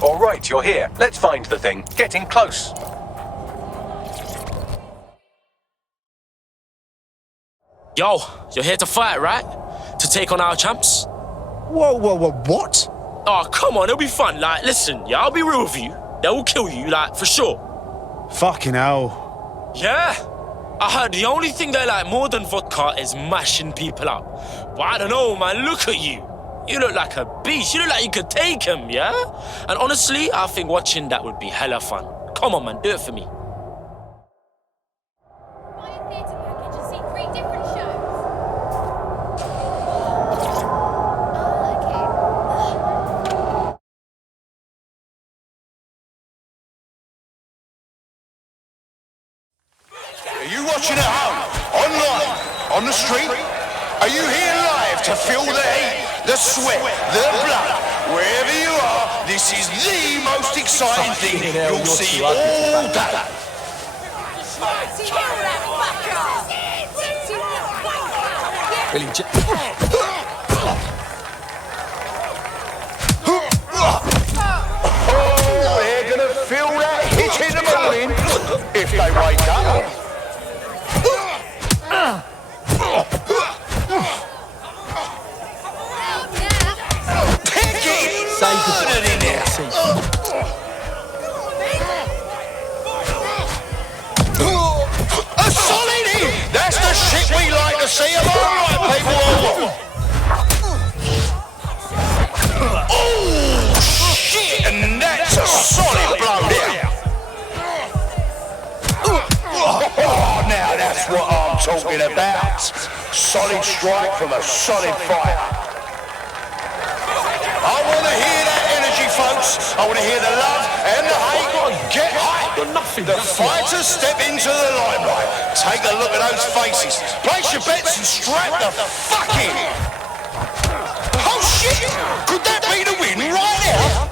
All right, you're here. Let's find the thing. Getting close. Yo, you're here to fight, right? To take on our champs? Whoa, what? Oh, come on, it'll be fun. Like, listen, yeah, I'll be real with you. They will kill you, like, for sure. Fucking hell. Yeah? I heard the only thing they like more than vodka is mashing people up. But I don't know, man, look at you. You look like a beast. You look like you could take him, yeah? And honestly, I think watching that would be hella fun. Come on, man, do it for me. Buy a theatre package and see 3 different shows. Are you watching at home, online, on the street? Are you here live to feel the heat, the sweat, the blood? Wherever you are, this is the most exciting thing you'll see all day. Oh, they're gonna feel that hit in the morning if they wake up. A solid hit! That's the shit we like to see. Am I right, people? Oh, shit! And that's a solid blow there. Oh, now that's what I'm talking about. Solid strike from a solid fighter. I want to hear that energy, folks. I want to hear the love and the hate. Get hype. The fighters step into the limelight. Take a look at those faces. Place your bets and strap the fuck in. Oh shit! Could that be the win right now?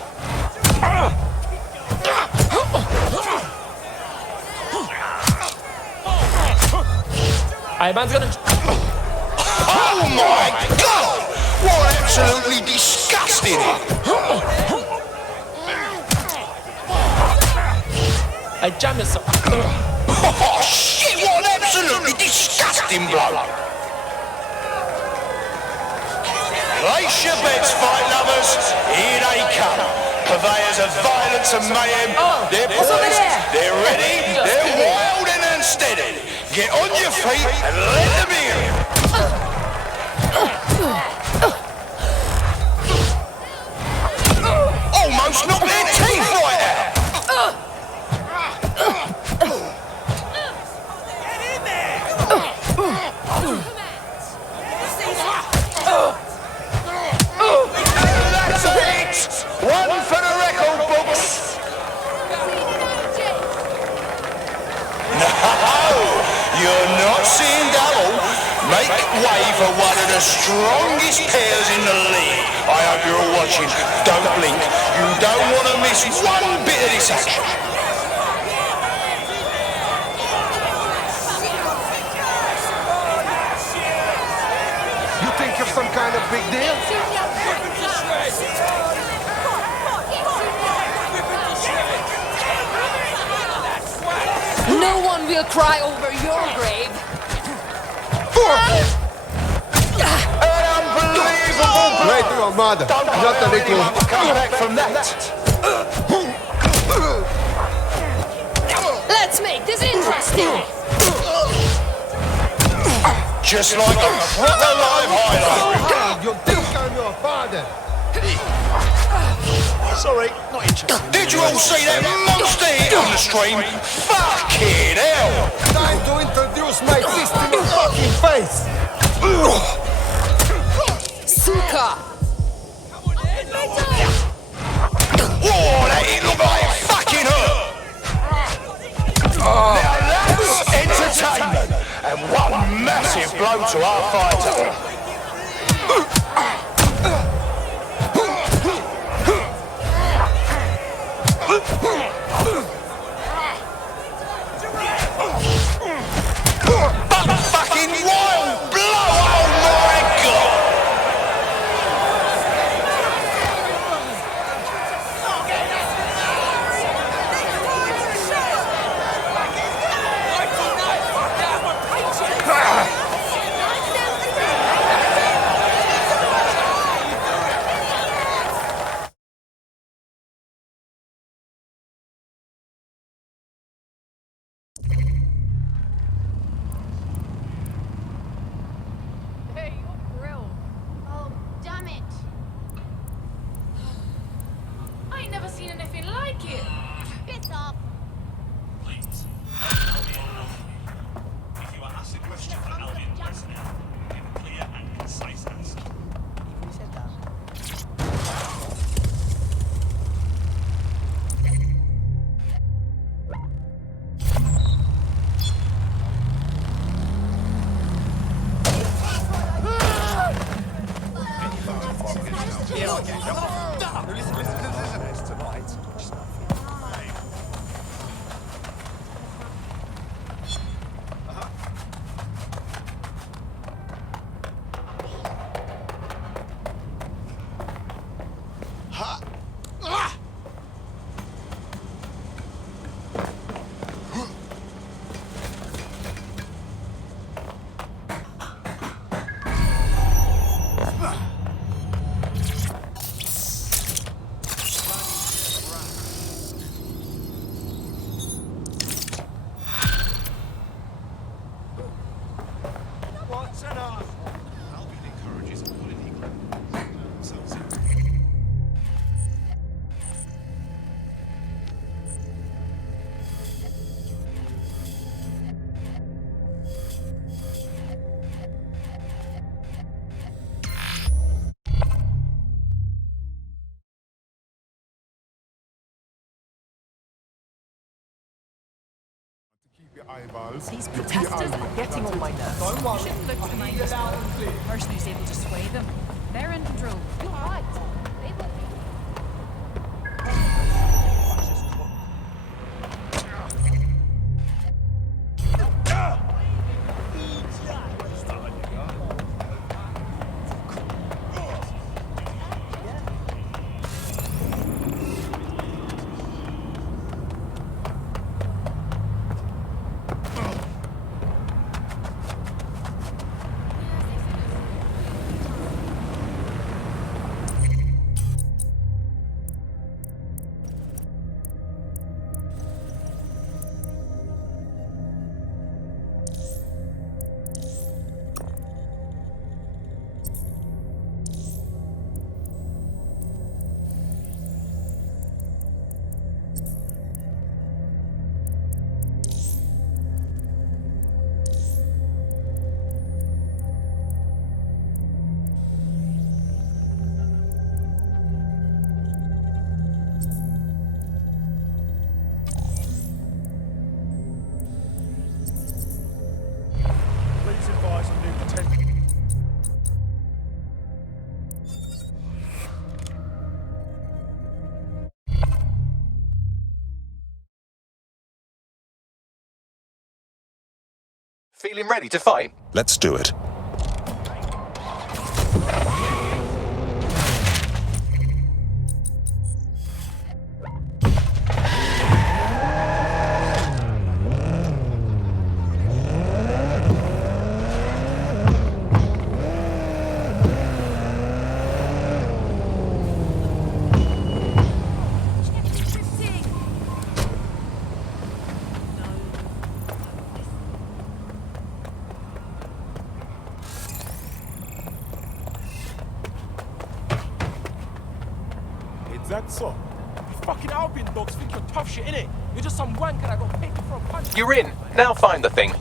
Man's gonna... Oh my god! What absolutely disgusting! I jam yourself. Oh shit! What an absolutely disgusting blow! Place your bets, fight lovers. Here they come. Purveyors of violence and mayhem. They're poised. They're ready. They're wild and unsteady. Get on your feet and let them in. Almost knocked their teeth right out. Get in there! That's a hit. One for the record books. No, you're not seeing double. Make way for one of the strongest pairs in the league. I hope you're all watching. Don't blink. You don't want to miss one bit of this action. You think you're some kind of big deal? No one will cry over your grave. Unbelievable! Pray to your mother. Not a little. Come back from that. Let's make this interesting. Just like a proper live highlight. You think I'm your father? Sorry, not interested. Did you all see that monster hit on the stream? Fucking hell! Time to introduce my fist in your fucking face. Suka. Whoa, that hit looked like it fucking hurt! Now that's entertainment! And one massive blow to our fighter. Fucking wild blow! Oh my god! Eyeballs. These protesters are getting on my nerves. Don't worry. You shouldn't look to the mind the person who's able to sway them. They're in control. You're right. They will be. Please advise on new potential. Feeling ready to fight? Let's do it. Is that so? You fucking Albion dogs think you're tough shit, innit? You're just some wanker that got paid for a punch. You're in. Now find the thing.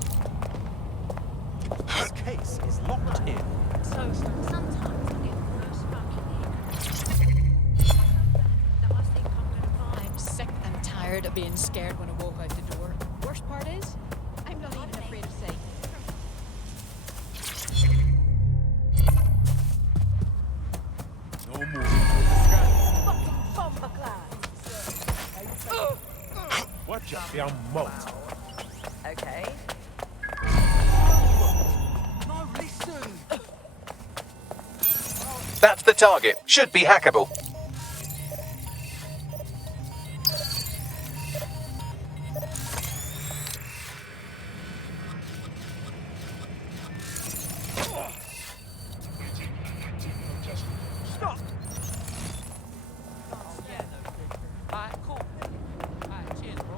This case is locked in. So sometimes I get the first fucking hit. That I think I'm gonna find. I'm sick and tired of being scared when I walk out the door. Worst part is, I'm not even afraid of saying. No moving towards the sky. Fucking bomber class. Watch out, damn moat. Okay. No, listen. That's the target. Should be hackable. Stop! Alright, cool. Alright, cheers, bro.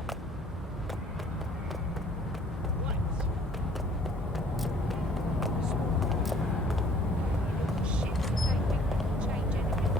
Shit, they think we can change anything.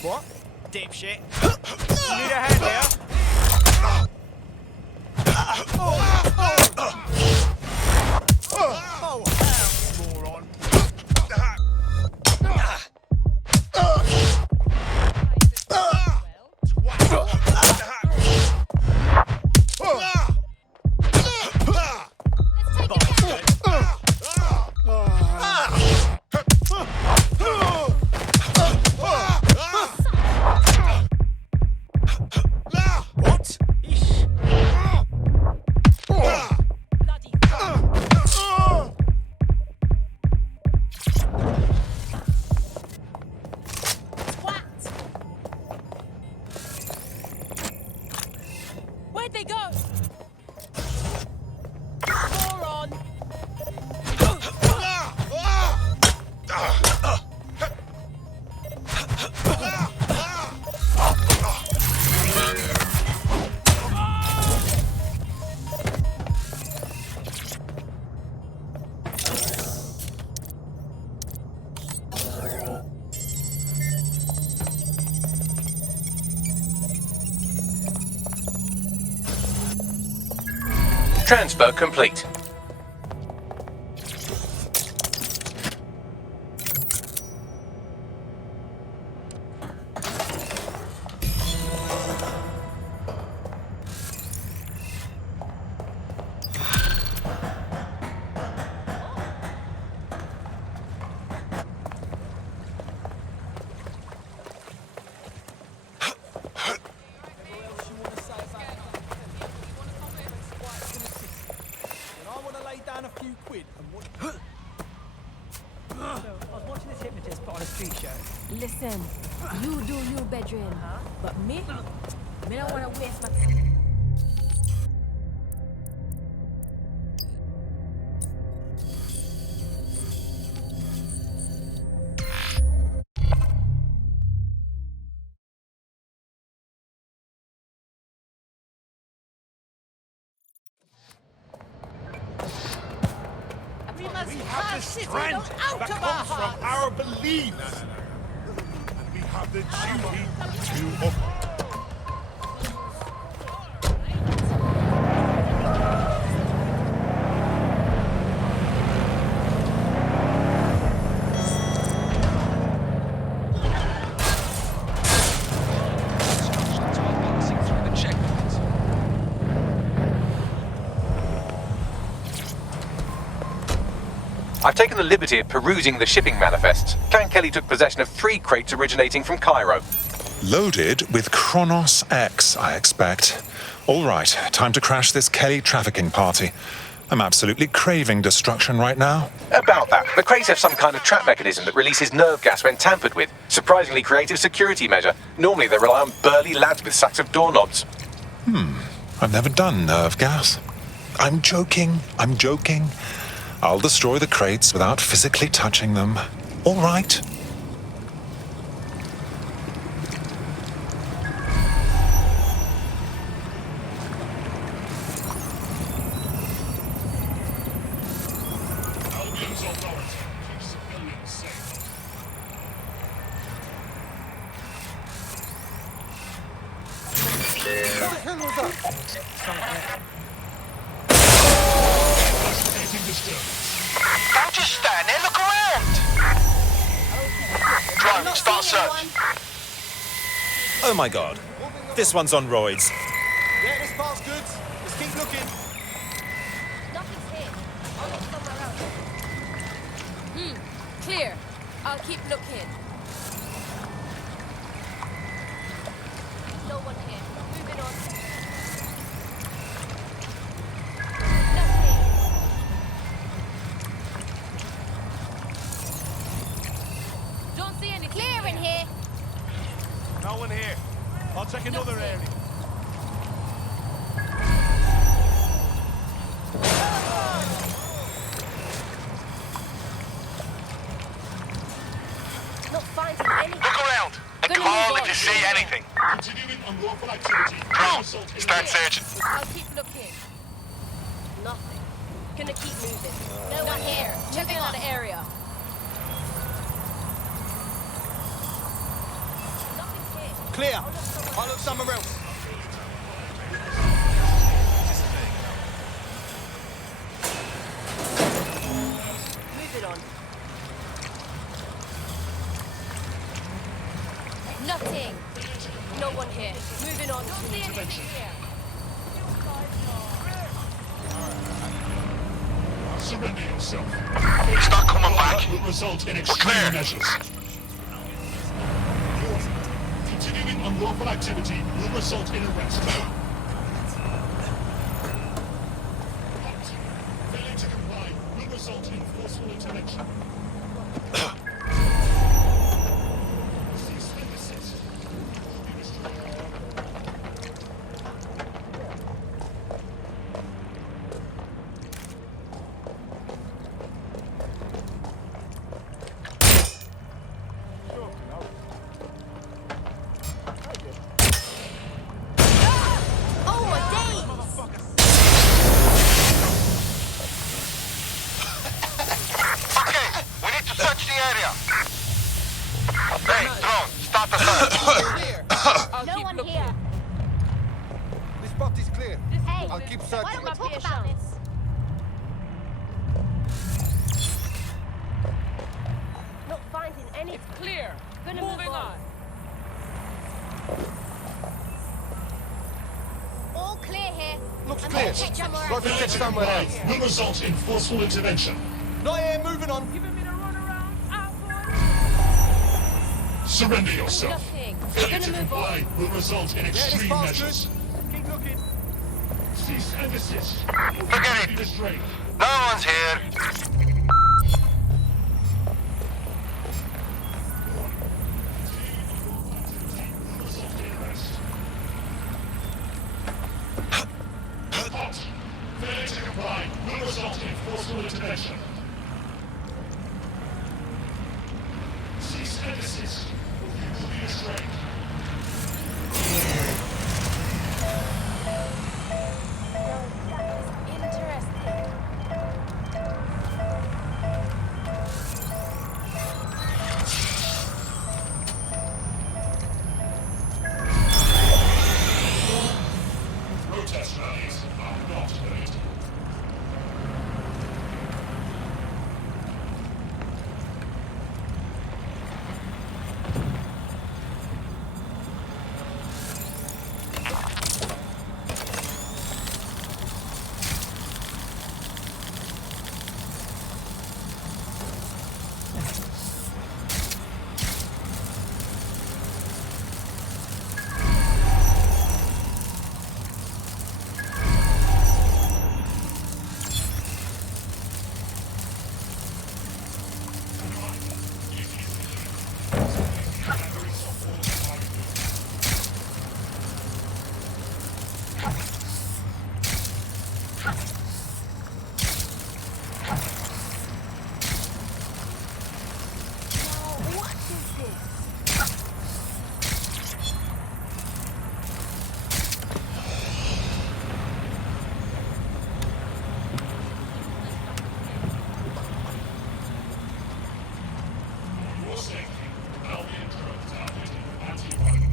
What? Dipshit. You need a hand here? Moron. Where'd they go? Moron! Transfer complete. Listen, you do you, bedroom, but me don't want to waste my time. We have the strength that comes from our beliefs. And we have the duty to obey. I've taken the liberty of perusing the shipping manifests. Clan Kelly took possession of 3 crates originating from Cairo. Loaded with Kronos X, I expect. All right, time to crash this Kelly trafficking party. I'm absolutely craving destruction right now. About that, the crates have some kind of trap mechanism that releases nerve gas when tampered with. Surprisingly creative security measure. Normally they rely on burly lads with sacks of doorknobs. I've never done nerve gas. I'm joking. I'll destroy the crates without physically touching them. All right. Don't just stand there, look around! Drone, start search. Oh my god. This one's on roids. Yeah, this part's good. Let's keep looking. Nothing's here. I'll look somewhere else. Clear. I'll keep looking. No one here. Moving on. Nothing. Don't see any clear in here. No one here. I'll check another area. Not finding any. Look around and Gonna call move if on. you see anything. Continuing unlawful activity. Drone, start searching. I'll keep looking. Nothing. Gonna keep moving. No one here. Checking out the area. Nothing Clear. I'll look somewhere else. Move it on. Nothing. No one here. Moving on. Surrender yourself. He's not coming back. That will result in extreme measures. Continuing unlawful activity will result in arrest. Failing to comply will result in forceful intervention. Cease and desist. Will be destroyed. Oh my days! Okay, we need to search the area. Hey, drone, start the search. No one here. This spot is clear. Hey, I'll keep why searching. don't we talk about this? Not finding any. It's clear. Gonna Moving move on. All clear here. Looks I'm clear. gonna check somewhere Got else. to check somewhere else. Will result in forceful intervention. Not here, moving on. Giving me the runaround. Out for Surrender yourself. Nothing. Failure to Gonna move comply on. will result in Yeah, this extreme bastard. measures. Keep looking. Cease and desist. Forget it. Restrained. No one's here. Result in arrest. Hot. Failure to comply will result in forceful intervention. Cease and desist. You will be restrained. Interesting. Protest rallies are not permitted. What is this? Your safety. Albion drones outfitted with anti-weapon.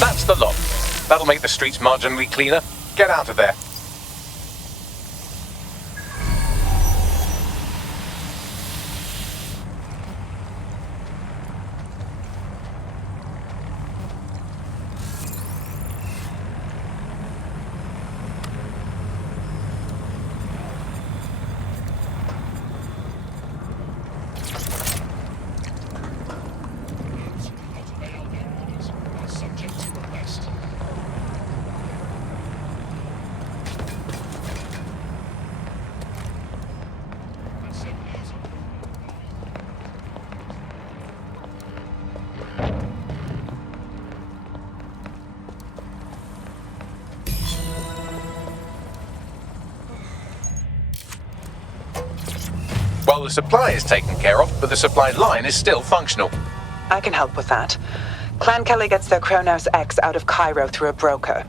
That's the lot. That'll make the streets marginally cleaner. Get out of there. Those who do not obey their orders are subject to arrest. control the supply is taken care of, but the supply line is still functional. I can help with that. Clan Kelly gets their Kronos X out of Cairo through a broker.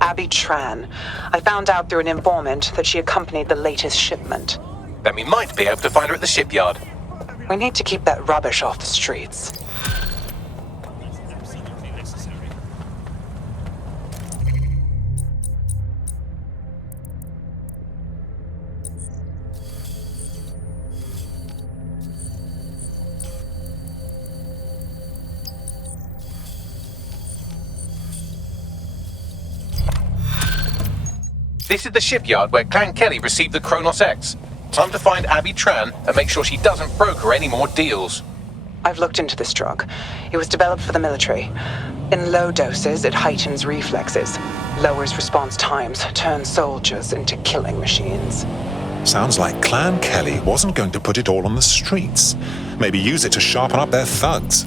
Abby Tran. I found out through an informant that she accompanied the latest shipment. Then we might be able to find her at the shipyard. We need to keep that rubbish off the streets. This is the shipyard where Clan Kelly received the Kronos X. Time to find Abby Tran and make sure she doesn't broker any more deals. I've looked into this drug. It was developed for the military. In low doses, it heightens reflexes, lowers response times, turns soldiers into killing machines. Sounds like Clan Kelly wasn't going to put it all on the streets. Maybe use it to sharpen up their thugs.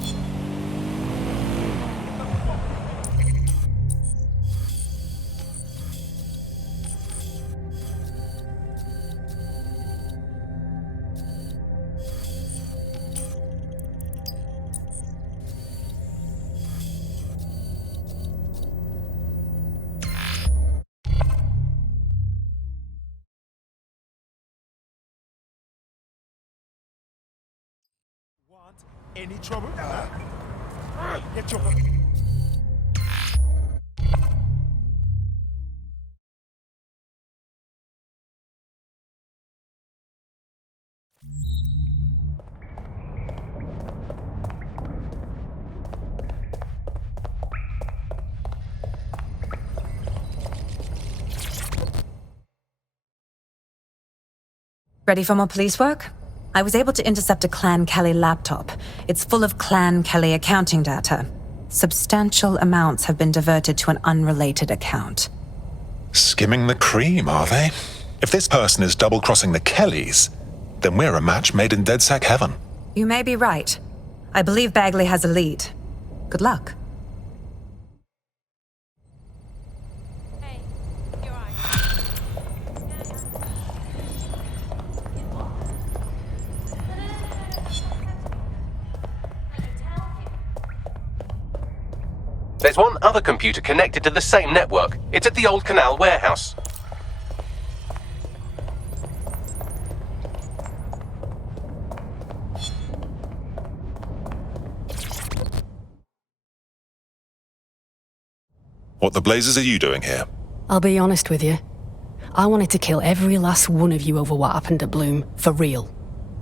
Any trouble? Get your... Ready for more police work? I was able to intercept a Clan Kelly laptop. It's full of Clan Kelly accounting data. Substantial amounts have been diverted to an unrelated account. Skimming the cream, are they? If this person is double-crossing the Kellys, then we're a match made in DedSec heaven. You may be right. I believe Bagley has a lead. Good luck. There's one other computer connected to the same network. It's at the old canal warehouse. What the blazes are you doing here? I'll be honest with you. I wanted to kill every last one of you over what happened at Bloom, for real.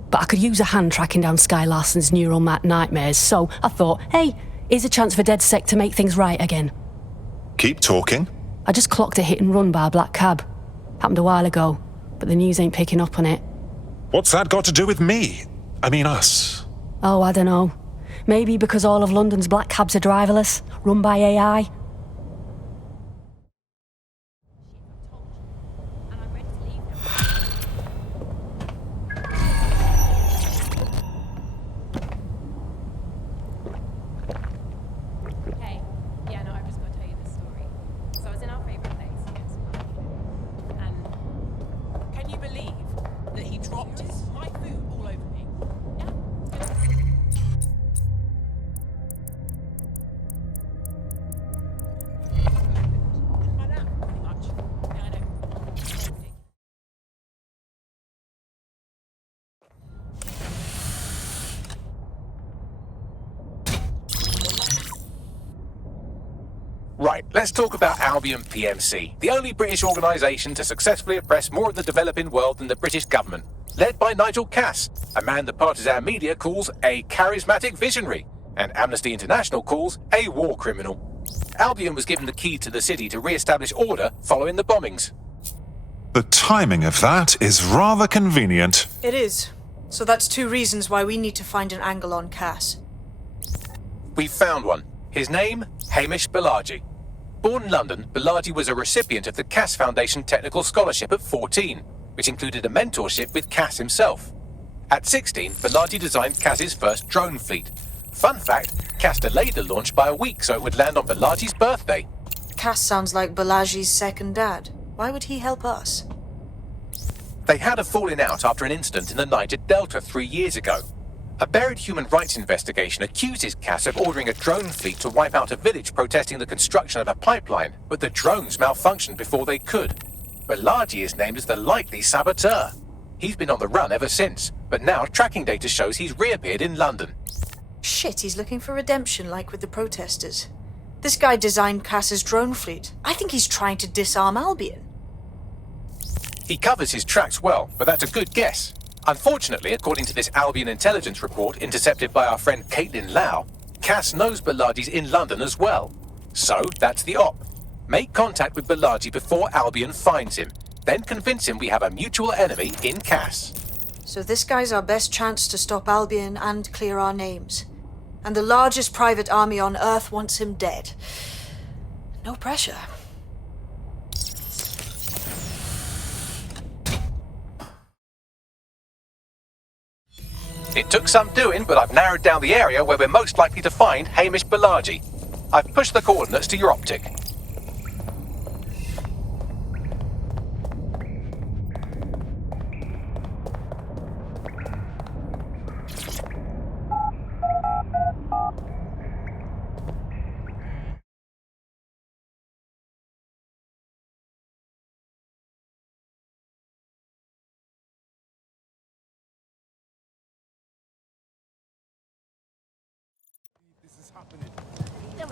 But I could use a hand tracking down Sky Larson's neural mat nightmares, so I thought, hey, here's a chance for DedSec to make things right again. Keep talking. I just clocked a hit and run by a black cab. Happened a while ago, but the news ain't picking up on it. What's that got to do with me? I mean us. Oh, I don't know. Maybe because all of London's black cabs are driverless, run by AI. Right, let's talk about Albion PMC, the only British organisation to successfully oppress more of the developing world than the British government. Led by Nigel Cass, a man the partisan media calls a charismatic visionary, and Amnesty International calls a war criminal. Albion was given the key to the city to re-establish order following the bombings. The timing of that is rather convenient. It is. So that's two reasons why we need to find an angle on Cass. We've found one. His name, Hamish Balaji. Born in London, Balaji was a recipient of the Cass Foundation Technical Scholarship at 14, which included a mentorship with Cass himself. At 16, Balaji designed Cass's first drone fleet. Fun fact, Cass delayed the launch by a week so it would land on Balaji's birthday. Cass sounds like Balaji's second dad. Why would he help us? They had a falling out after an incident in the Niger Delta 3 years ago. A buried human rights investigation accuses CAS of ordering a drone fleet to wipe out a village protesting the construction of a pipeline, but the drones malfunctioned before they could. Balaji is named as the likely saboteur. He's been on the run ever since, but now tracking data shows he's reappeared in London. Shit, he's looking for redemption like with the protesters. This guy designed CAS's drone fleet. I think he's trying to disarm Albion. He covers his tracks well, but that's a good guess. Unfortunately, according to this Albion intelligence report intercepted by our friend Caitlin Lau, CAS knows Balaji's in London as well. So, that's the op. Make contact with Balaji before Albion finds him. Then convince him we have a mutual enemy in CAS. So this guy's our best chance to stop Albion and clear our names. And the largest private army on Earth wants him dead. No pressure. It took some doing, but I've narrowed down the area where we're most likely to find Hamish Balaji. I've pushed the coordinates to your optic.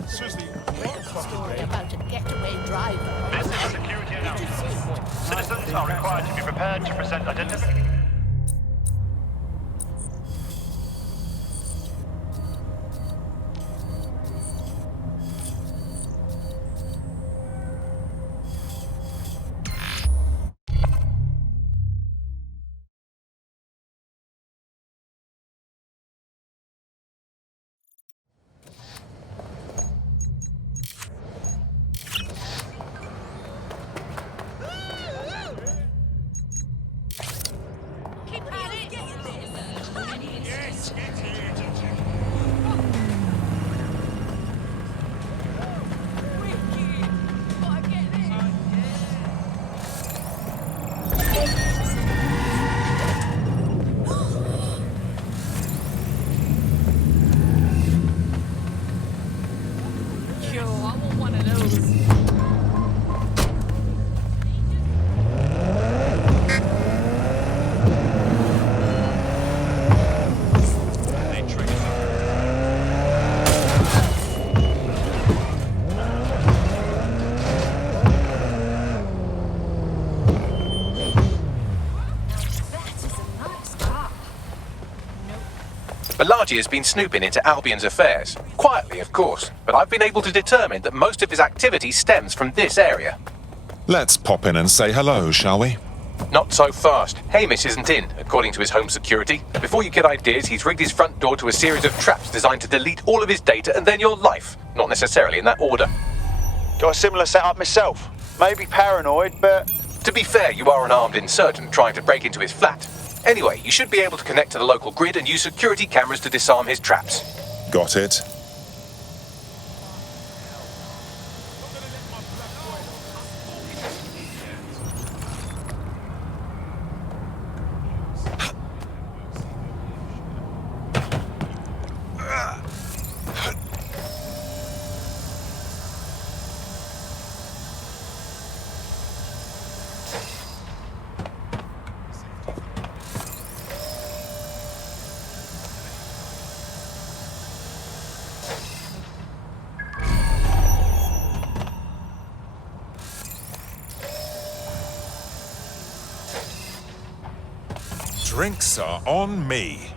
Seriously, story about a getaway driver. This is a security announcement. Citizens are required to be prepared to present identification. Balaji has been snooping into Albion's affairs. Quietly, of course, but I've been able to determine that most of his activity stems from this area. Let's pop in and say hello, shall we? Not so fast. Hamish isn't in, according to his home security. Before you get ideas, he's rigged his front door to a series of traps designed to delete all of his data and then your life. Not necessarily in that order. Got a similar setup myself. Maybe paranoid, but... To be fair, you are an armed insurgent trying to break into his flat. Anyway, you should be able to connect to the local grid and use security cameras to disarm his traps. Got it. Drinks are on me.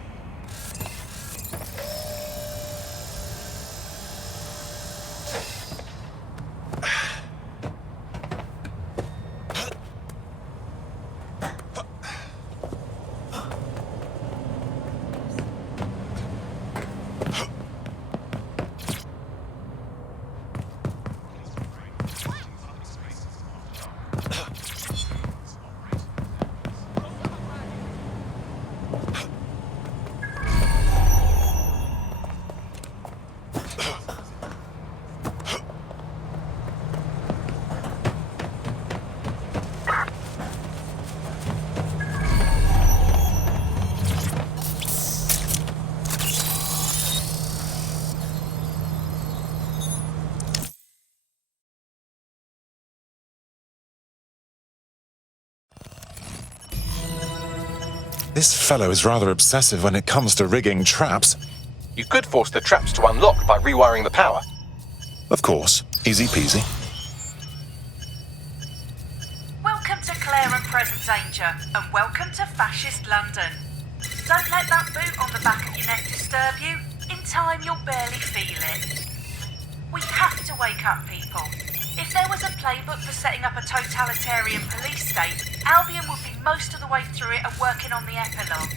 This fellow is rather obsessive when it comes to rigging traps. You could force the traps to unlock by rewiring the power. Of course, easy peasy. Welcome to Claire and Present Danger, and welcome to Fascist London. Don't let that boot on the back of your neck disturb you. In time, you'll barely feel it. We have to wake up, people. If there was a playbook for setting up a totalitarian police state, Albion would be most of the way through it and working on the epilogue.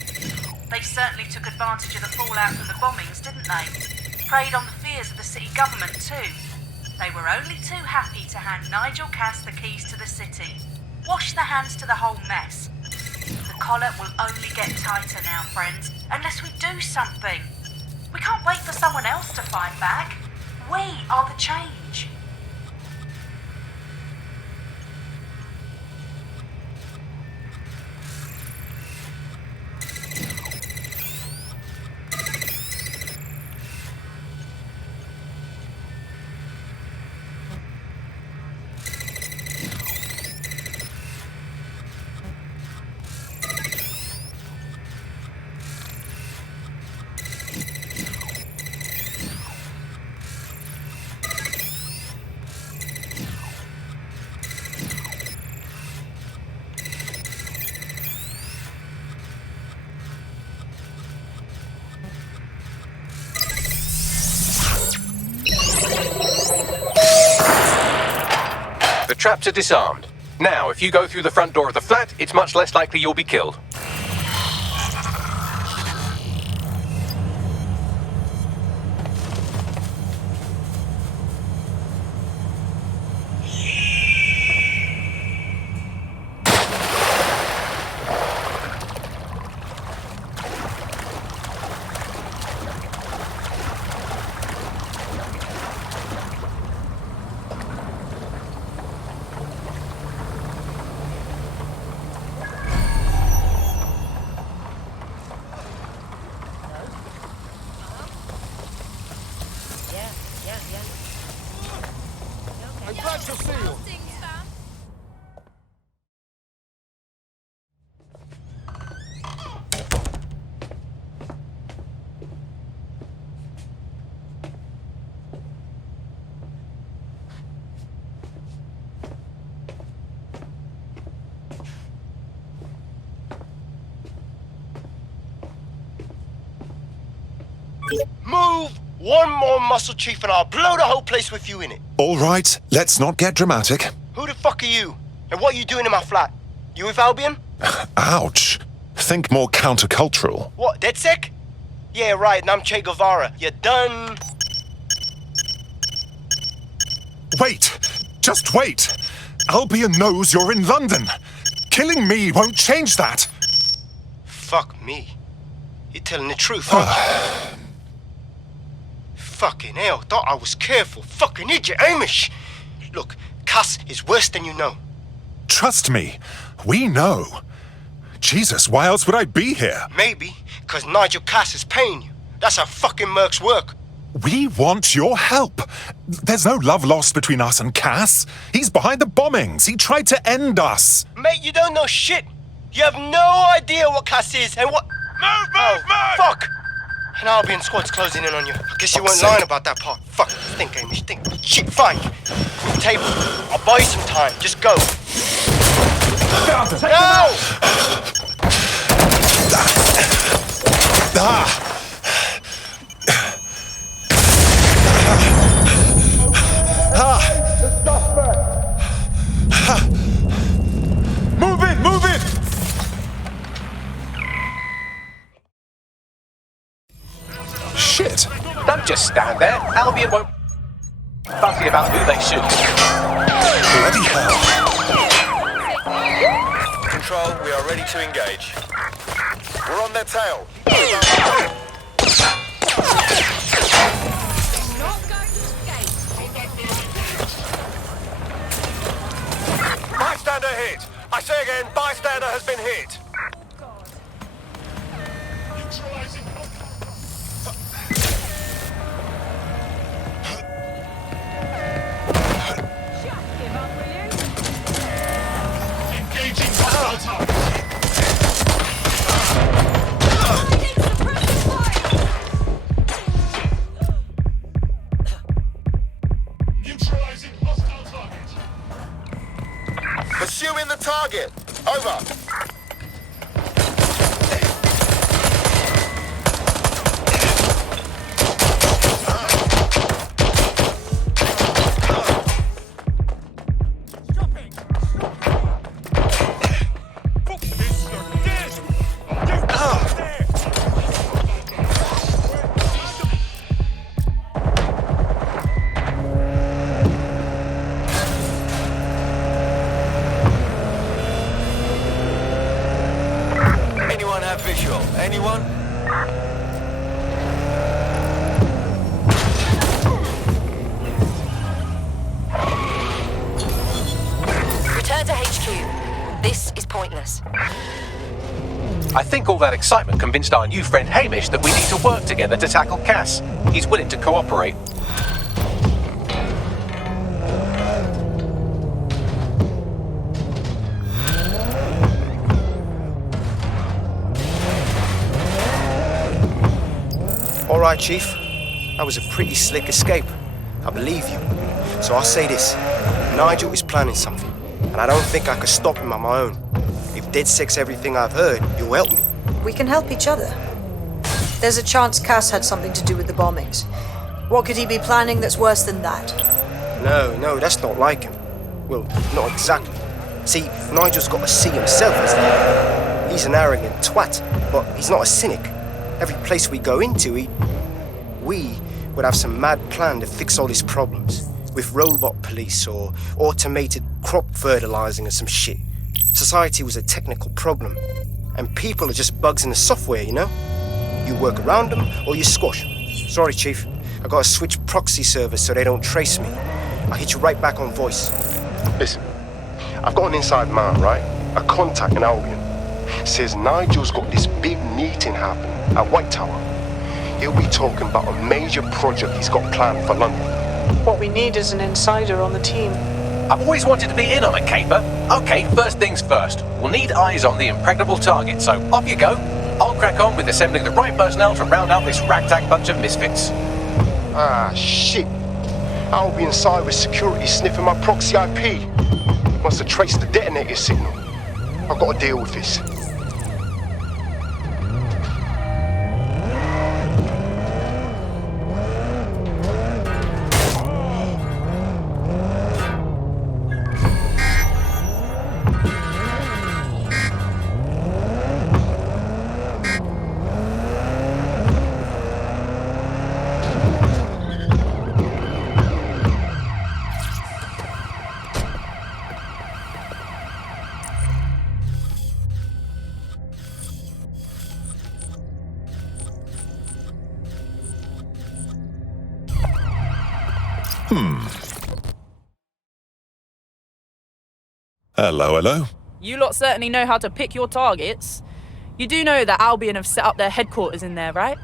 They certainly took advantage of the fallout from the bombings, didn't they? Preyed on the fears of the city government too. They were only too happy to hand Nigel Cass the keys to the city. Wash their hands to the whole mess. The collar will only get tighter now, friends, unless we do something. We can't wait for someone else to fight back. We are the change. The traps are disarmed. Now, if you go through the front door of the flat, it's much less likely you'll be killed. I'm glad to see you. Move one more muscle, Chief, and I'll blow the whole place with you in it. All right, let's not get dramatic. Who the fuck are you? And what are you doing in my flat? You with Albion? Ouch. Think more countercultural. What, DedSec? Yeah, right, and I'm Che Guevara. You done? Wait! Just wait! Albion knows you're in London. Killing me won't change that. Fuck me. You're telling the truth, aren't you? Fucking hell, thought I was careful. Fucking idiot, Amish! Look, Cass is worse than you know. Trust me, we know. Jesus, why else would I be here? Maybe, because Nigel Cass is paying you. That's how fucking mercs work. We want your help. There's no love lost between us and Cass. He's behind the bombings. He tried to end us. Mate, you don't know shit. You have no idea what Cass is and what... Move! Fuck! An Albion squad's closing in on you. I guess you weren't lying about that part. Fuck, think, Amish, think. Shit, fine. Move the table. I'll buy you some time. Just go. No! Move it! Move it! Shit! Don't just stand there. Albion won't fussy about who they shoot. Bloody hell. Control, we are ready to engage. We're on their tail. Bystander hit. I say again, bystander has been hit. pursuing the target. Over. Anyone have visual? Anyone? Return to HQ. This is pointless. I think all that excitement convinced our new friend Hamish that we need to work together to tackle Cass. He's willing to cooperate. All right, Chief. That was a pretty slick escape. I believe you. So I'll say this. Nigel is planning something, and I don't think I could stop him on my own. If DedSec's everything I've heard, you'll help me. We can help each other. There's a chance Cass had something to do with the bombings. What could he be planning that's worse than that? No, that's not like him. Well, not exactly. See, Nigel's got to see himself as that. He's an arrogant twat, but he's not a cynic. Every place we go into, we would have some mad plan to fix all his problems. With robot police or automated crop fertilizing or some shit. Society was a technical problem. And people are just bugs in the software, you know? You work around them or you squash them. Sorry, Chief. I gotta switch proxy servers so they don't trace me. I'll hit you right back on voice. Listen, I've got an inside man, right? A contact in Albion. Says Nigel's got this big meeting happening at White Tower. He'll be talking about a major project he's got planned for London. What we need is an insider on the team. I've always wanted to be in on a caper. Okay, first things first. We'll need eyes on the impregnable target, so off you go. I'll crack on with assembling the right personnel to round out this ragtag bunch of misfits. Ah, shit. Albion cyber security sniffing my proxy IP. Must have traced the detonator signal. I've got to deal with this. Hello. You lot certainly know how to pick your targets. You do know that Albion have set up their headquarters in there, right?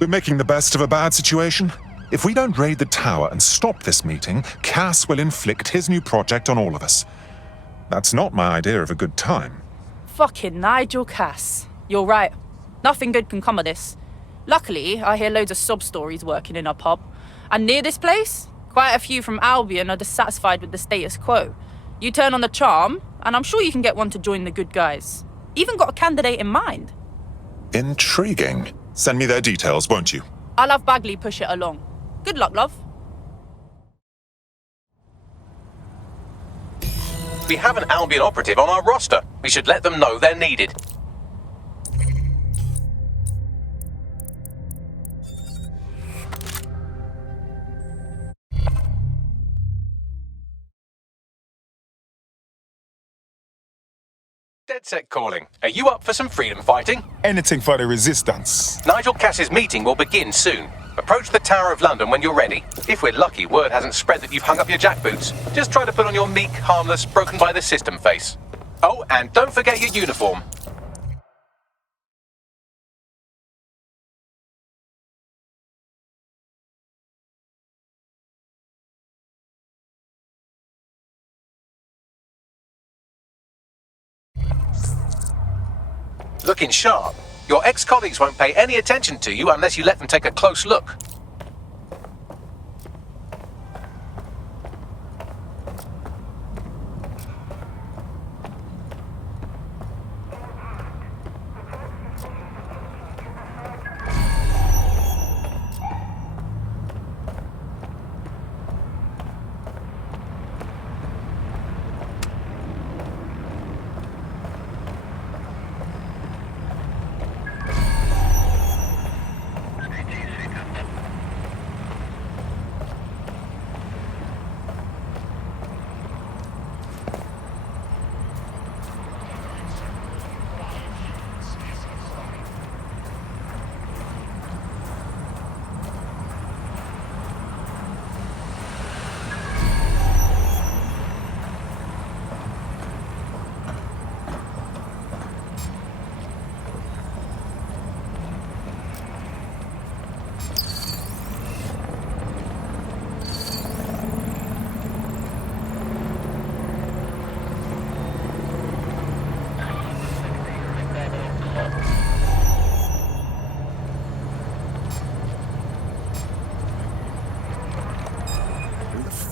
We're making the best of a bad situation. If we don't raid the tower and stop this meeting, Cass will inflict his new project on all of us. That's not my idea of a good time. Fucking Nigel Cass. You're right. Nothing good can come of this. Luckily, I hear loads of sob stories working in our pub. And near this place, quite a few from Albion are dissatisfied with the status quo. You turn on the charm, and I'm sure you can get one to join the good guys. Even got a candidate in mind. Intriguing. Send me their details, won't you? I'll have Bagley push it along. Good luck, love. We have an Albion operative on our roster. We should let them know they're needed. DedSec calling. Are you up for some freedom fighting? Anything for the resistance. Nigel Cass's meeting will begin soon. Approach the Tower of London when you're ready. If we're lucky, word hasn't spread that you've hung up your jackboots. Just try to put on your meek, harmless, broken by the system face. Oh, and don't forget your uniform. Looking sharp. Your ex-colleagues won't pay any attention to you unless you let them take a close look.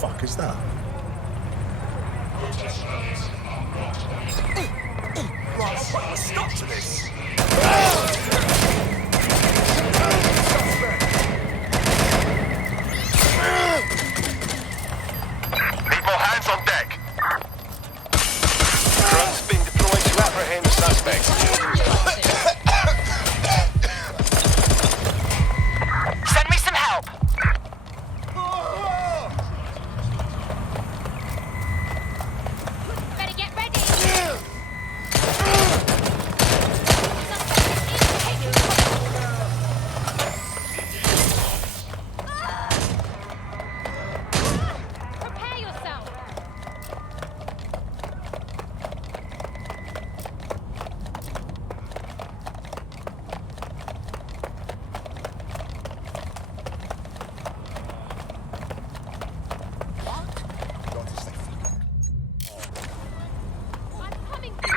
fuck is that? Right, I'll put a stop to this. Need more hands on deck. Drone's been deployed to apprehend the suspect. Send me some help. Better get ready. Prepare yourself.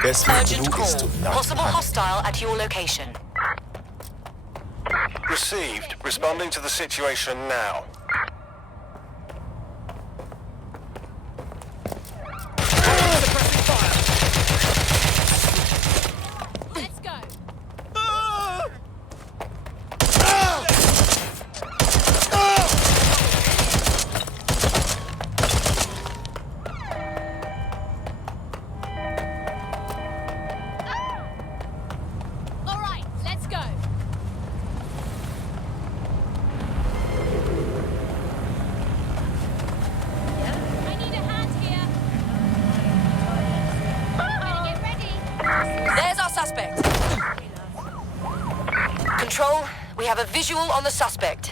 Best thing to Urgent do call. is to not Possible panic. hostile at your location. Received. Responding to the situation now. Let's go. All right, let's go. I need a hand here. Better get ready. There's our suspect. Control, we have a visual on the suspect.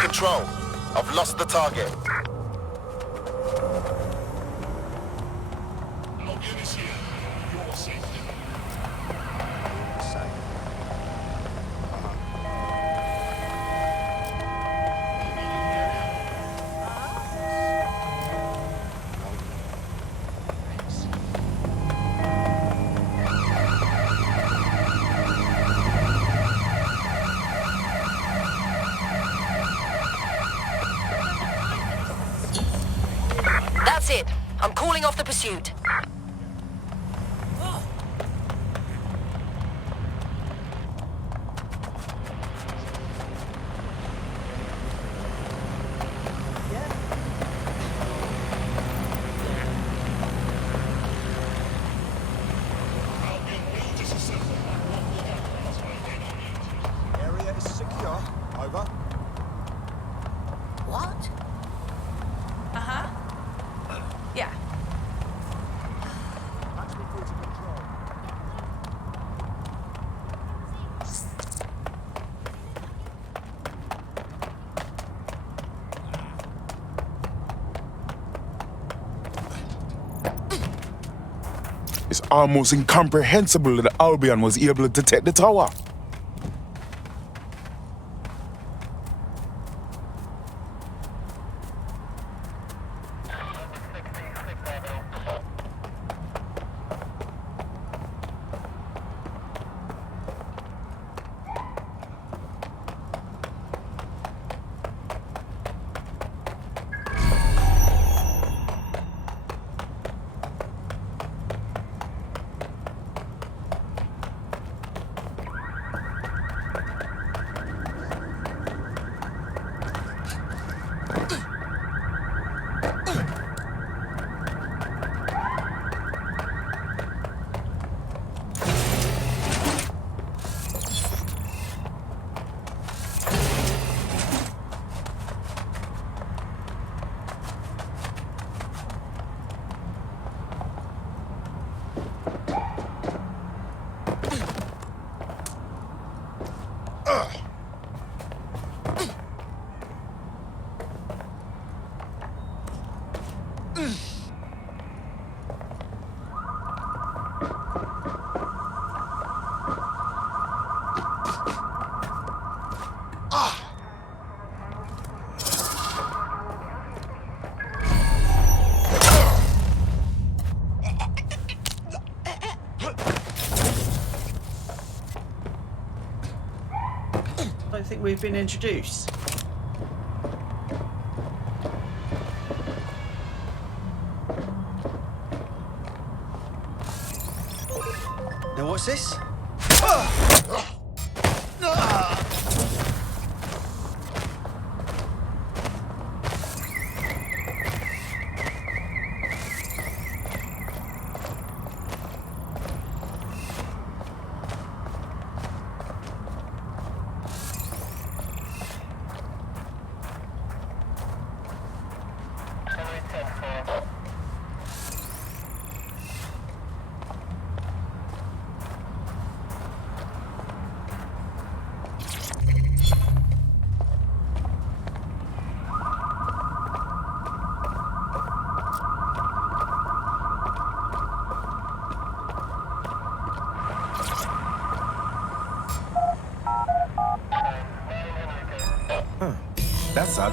Control. I've lost the target. That's it. I'm calling off the pursuit. Area is secure. Over. What? Uh-huh. Yeah. Match report to control. It's almost incomprehensible that Albion was able to take the tower. we've been introduced. Now what's this? That's odd.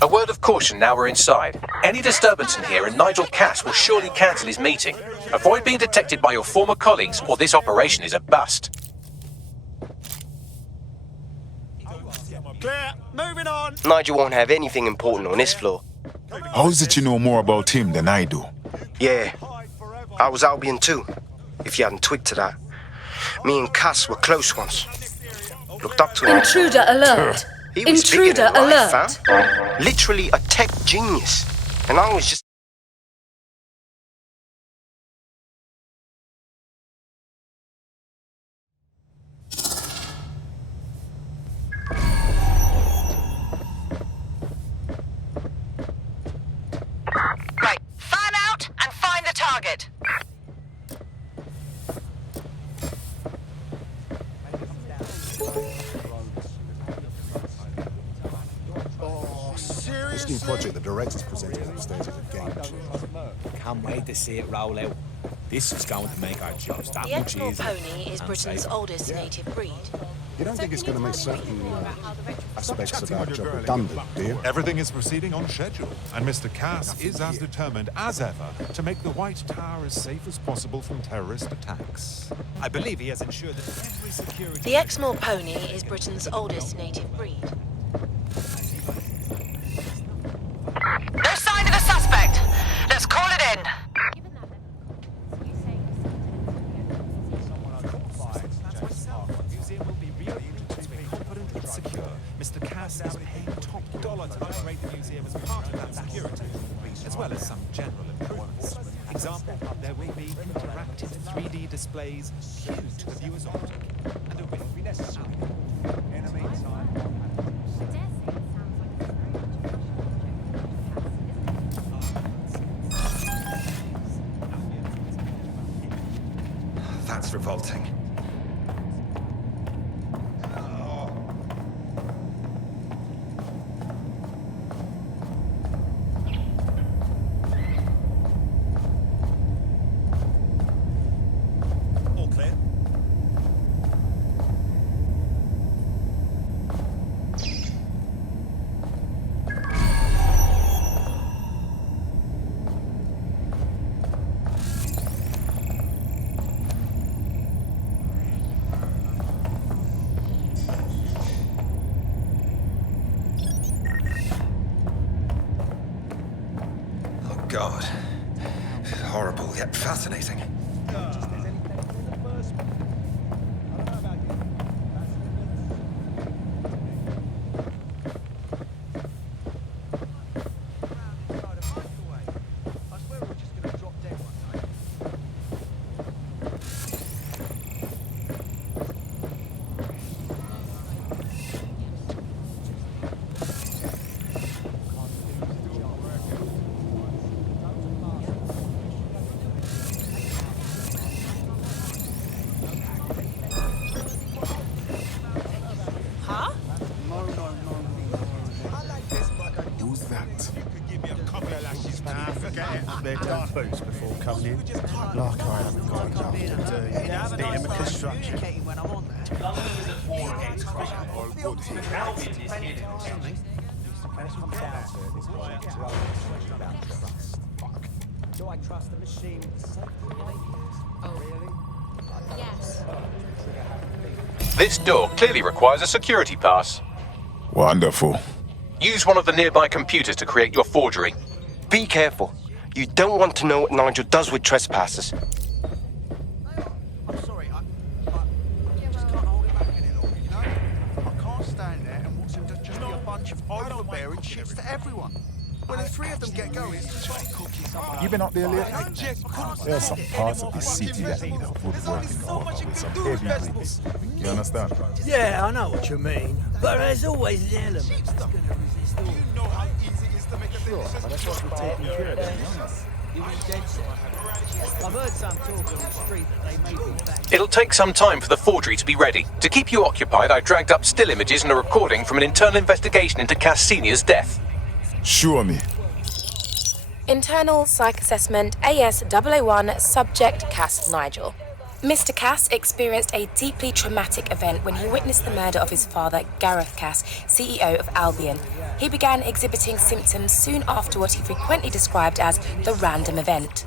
A word of caution now we're inside. Any disturbance in here and Nigel Cass will surely cancel his meeting. Avoid being detected by your former colleagues or this operation is a bust. Clear. Moving on. Nigel won't have anything important on this floor. How is it you know more about him than I do? Yeah, I was Albion too, if you hadn't twigged to that. Me and Cass were close once. Looked up to him. Intruder alert! He was Intruder bigger than life, alert! fam. Literally a tech genius. And I was just... Right, fan out and find the target. This new project the director's presenting on stage is a game changer. Can't wait to see it roll out. This is going to make our jobs that The much Exmoor easier. pony is and Britain's safer. oldest native breed. You don't think it's going to make certain aspects of our job redundant, do you? Everything is proceeding on schedule, and Mr. Cass is as determined as ever to make the White Tower as safe as possible from terrorist attacks. I believe he has ensured that every security... The Exmoor pony is Britain's oldest native breed. No sign of a suspect. Let's call it in. Mr. Cass is paying top dollar to upgrade the museum as part of that security, as well as some general improvements. Example, there will be interactive 3D displays cued to the viewer's optic, and a window. In the meantime, That's revolting. All clear. Oh, God. Horrible yet fascinating. Who's that? They're done boots before coming in. Like I haven't got enough to do. Need him a construction. When it comes down to it, this boy is rather a question about trust. Do I trust the machine with safety? Oh, really? Yes. This door clearly requires a security pass. Wonderful. Use one of the nearby computers to create your forgery. Be careful. You don't want to know what Nigel does with trespassers. I'm sorry, I just can't hold it back any longer, you know? I can't stand there and watch them just be a bunch of overbearing shits to everyone. When the three of them get going, it's like cooking. You been up there lately? There's some parts of the city that need a woodworking corner with some heavy bricks. You understand? Yeah, I know what you mean. But there's always an element that's going to resist all. You know how easy it is to make a Sure, but that's what we're taking care of them, You mean dead set? I've heard some talk on the street that they may be back. It'll take some time for the forgery to be ready. To keep you occupied, I dragged up still images and a recording from an internal investigation into Cass Sr.'s death. Show me. Internal Psych Assessment AS001 Subject Cass Nigel. Mr. Cass experienced a deeply traumatic event when he witnessed the murder of his father, Gareth Cass, CEO of Albion. He began exhibiting symptoms soon after what he frequently described as the random event.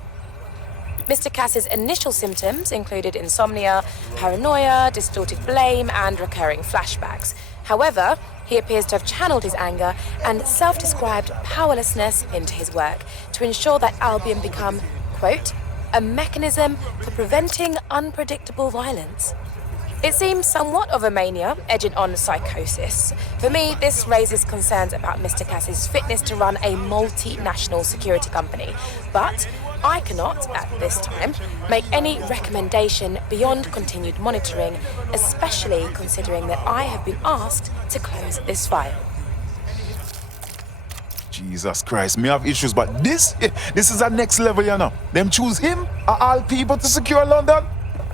Mr. Cass's initial symptoms included insomnia, paranoia, distorted blame, and recurring flashbacks. However, he appears to have channeled his anger and self-described powerlessness into his work to ensure that Albion become, quote, a mechanism for preventing unpredictable violence. It seems somewhat of a mania, edging on psychosis. For me, this raises concerns about Mr. Cass's fitness to run a multinational security company, but I cannot, at this time, make any recommendation beyond continued monitoring, especially considering that I have been asked to close this file. Jesus Christ, me have issues, but this is a next level, you know. Them choose him, of all people, to secure London?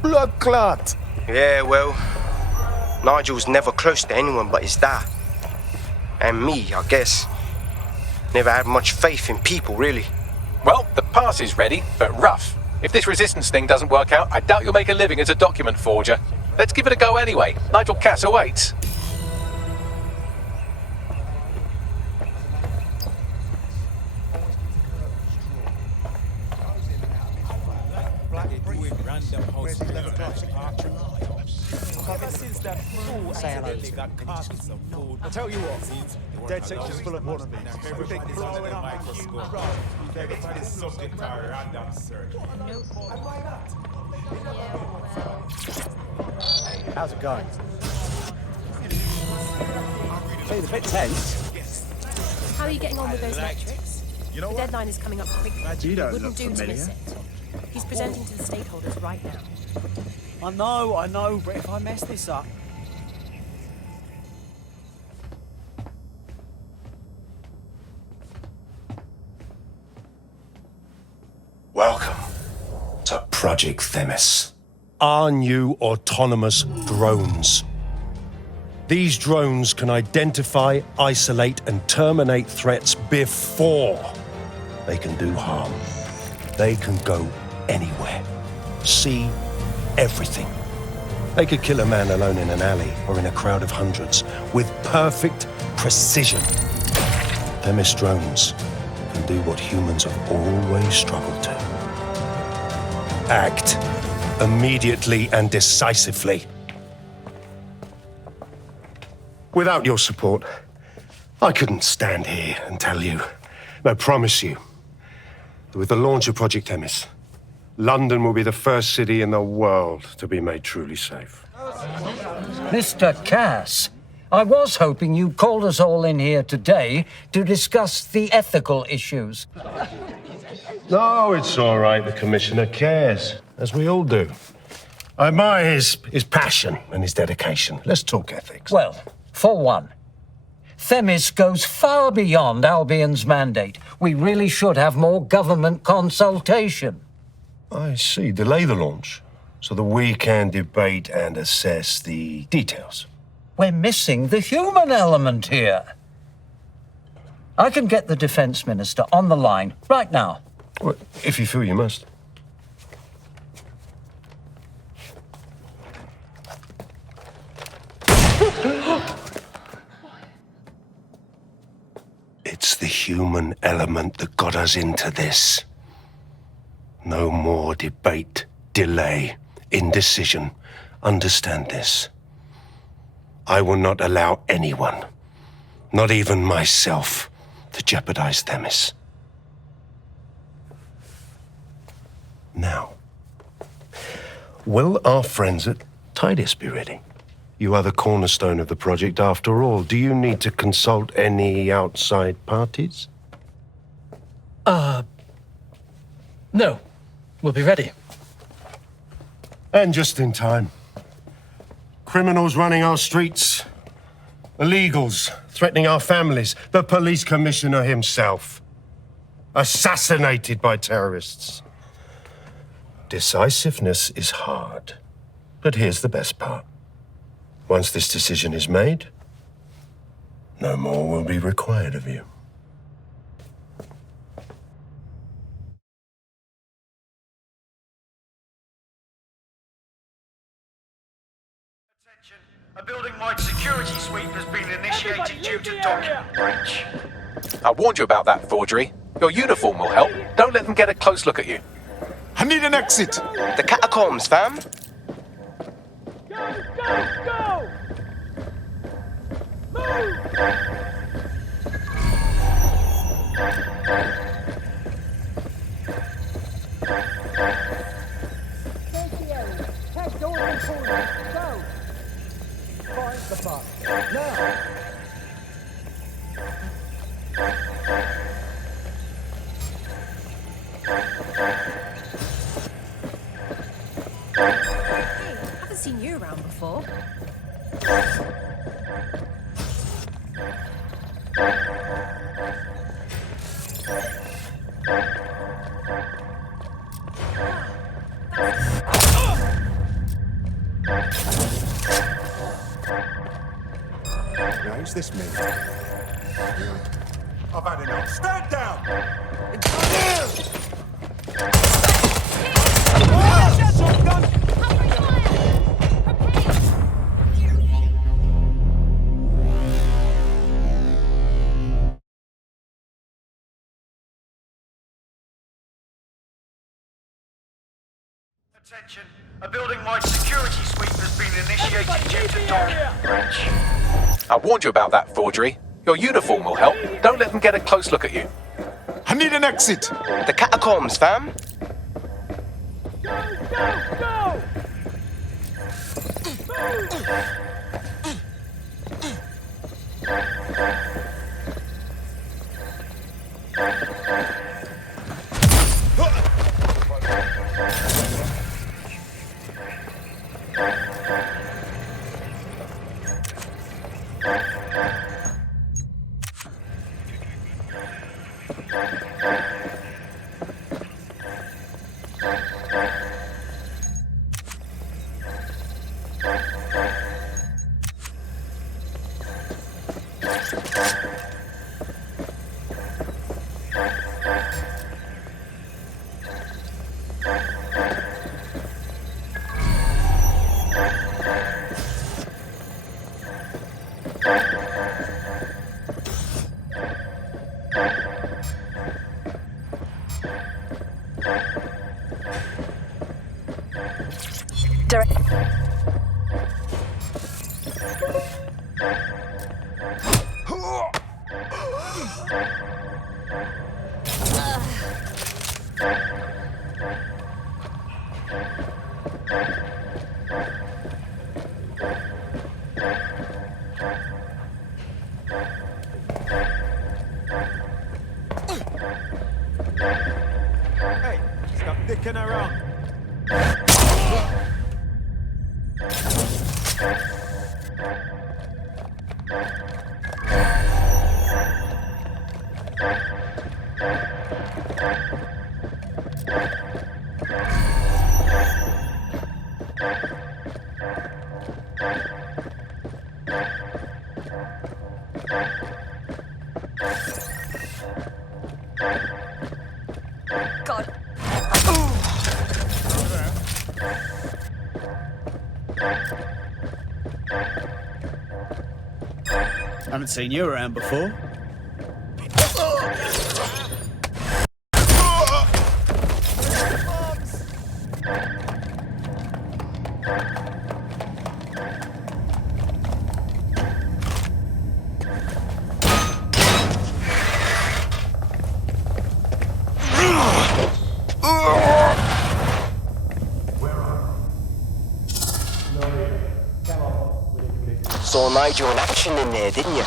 Blood clot. Yeah, well, Nigel's never close to anyone but his dad. And me, I guess. Never had much faith in people, really. Well, the pass is ready, but rough. If this resistance thing doesn't work out, I doubt you'll make a living as a document forger. Let's give it a go anyway. Nigel Cass awaits. I'll tell you what, dead section's full of wannabes. Everything blowing up microscope. Everybody's subject to a random search. How's it going? Feeling a bit tense. How are you getting on with those metrics? The deadline is coming up quickly. You don't Wouldn't look do to miss familiar. it. He's presenting to the stakeholders right now. I know, but if I mess this up... Welcome to Project Themis. Our new autonomous drones. These drones can identify, isolate, and terminate threats before they can do harm. They can go anywhere, see everything. They could kill a man alone in an alley or in a crowd of hundreds with perfect precision. Themis drones can do what humans have always struggled to. Act immediately and decisively. Without your support, I couldn't stand here and tell you, I promise you, that with the launch of Project Themis, London will be the first city in the world to be made truly safe. Mr. Cass, I was hoping you called us all in here today to discuss the ethical issues. No, it's all right. The Commissioner cares, as we all do. I admire his passion and his dedication. Let's talk ethics. Well, for one, Themis goes far beyond Albion's mandate. We really should have more government consultation. I see. Delay the launch so that we can debate and assess the details. We're missing the human element here. I can get the Defense Minister on the line right now. Well, if you feel you must. human element that got us into this. No more debate, delay, indecision. Understand this. I will not allow anyone, not even myself, to jeopardize Themis. Now, will our friends at Tidus be ready? You are the cornerstone of the project after all. Do you need to consult any outside parties? No. We'll be ready. And just in time. Criminals running our streets, illegals threatening our families, the police commissioner himself, assassinated by terrorists. Decisiveness is hard, but here's the best part. Once this decision is made, no more will be required of you. A building-wide security sweep has been initiated due to document breach. I warned you about that, forgery. Your uniform will help. Don't let them get a close look at you. I need an exit. The catacombs, fam. Go! Head door in the corner. Go! Find the bus. Now! Hey, haven't seen you around before. Now, who's this me? I've had enough. Stand down! Attention, a building-wide security sweep has been initiated due to document breach. I warned you about that, forgery. Your uniform will help. Don't let them get a close look at you. I need an exit. The catacombs, fam. Go! Hey, stop dicking around. God. Haven't seen you around before. Saw Nigel in action in there, didn't you?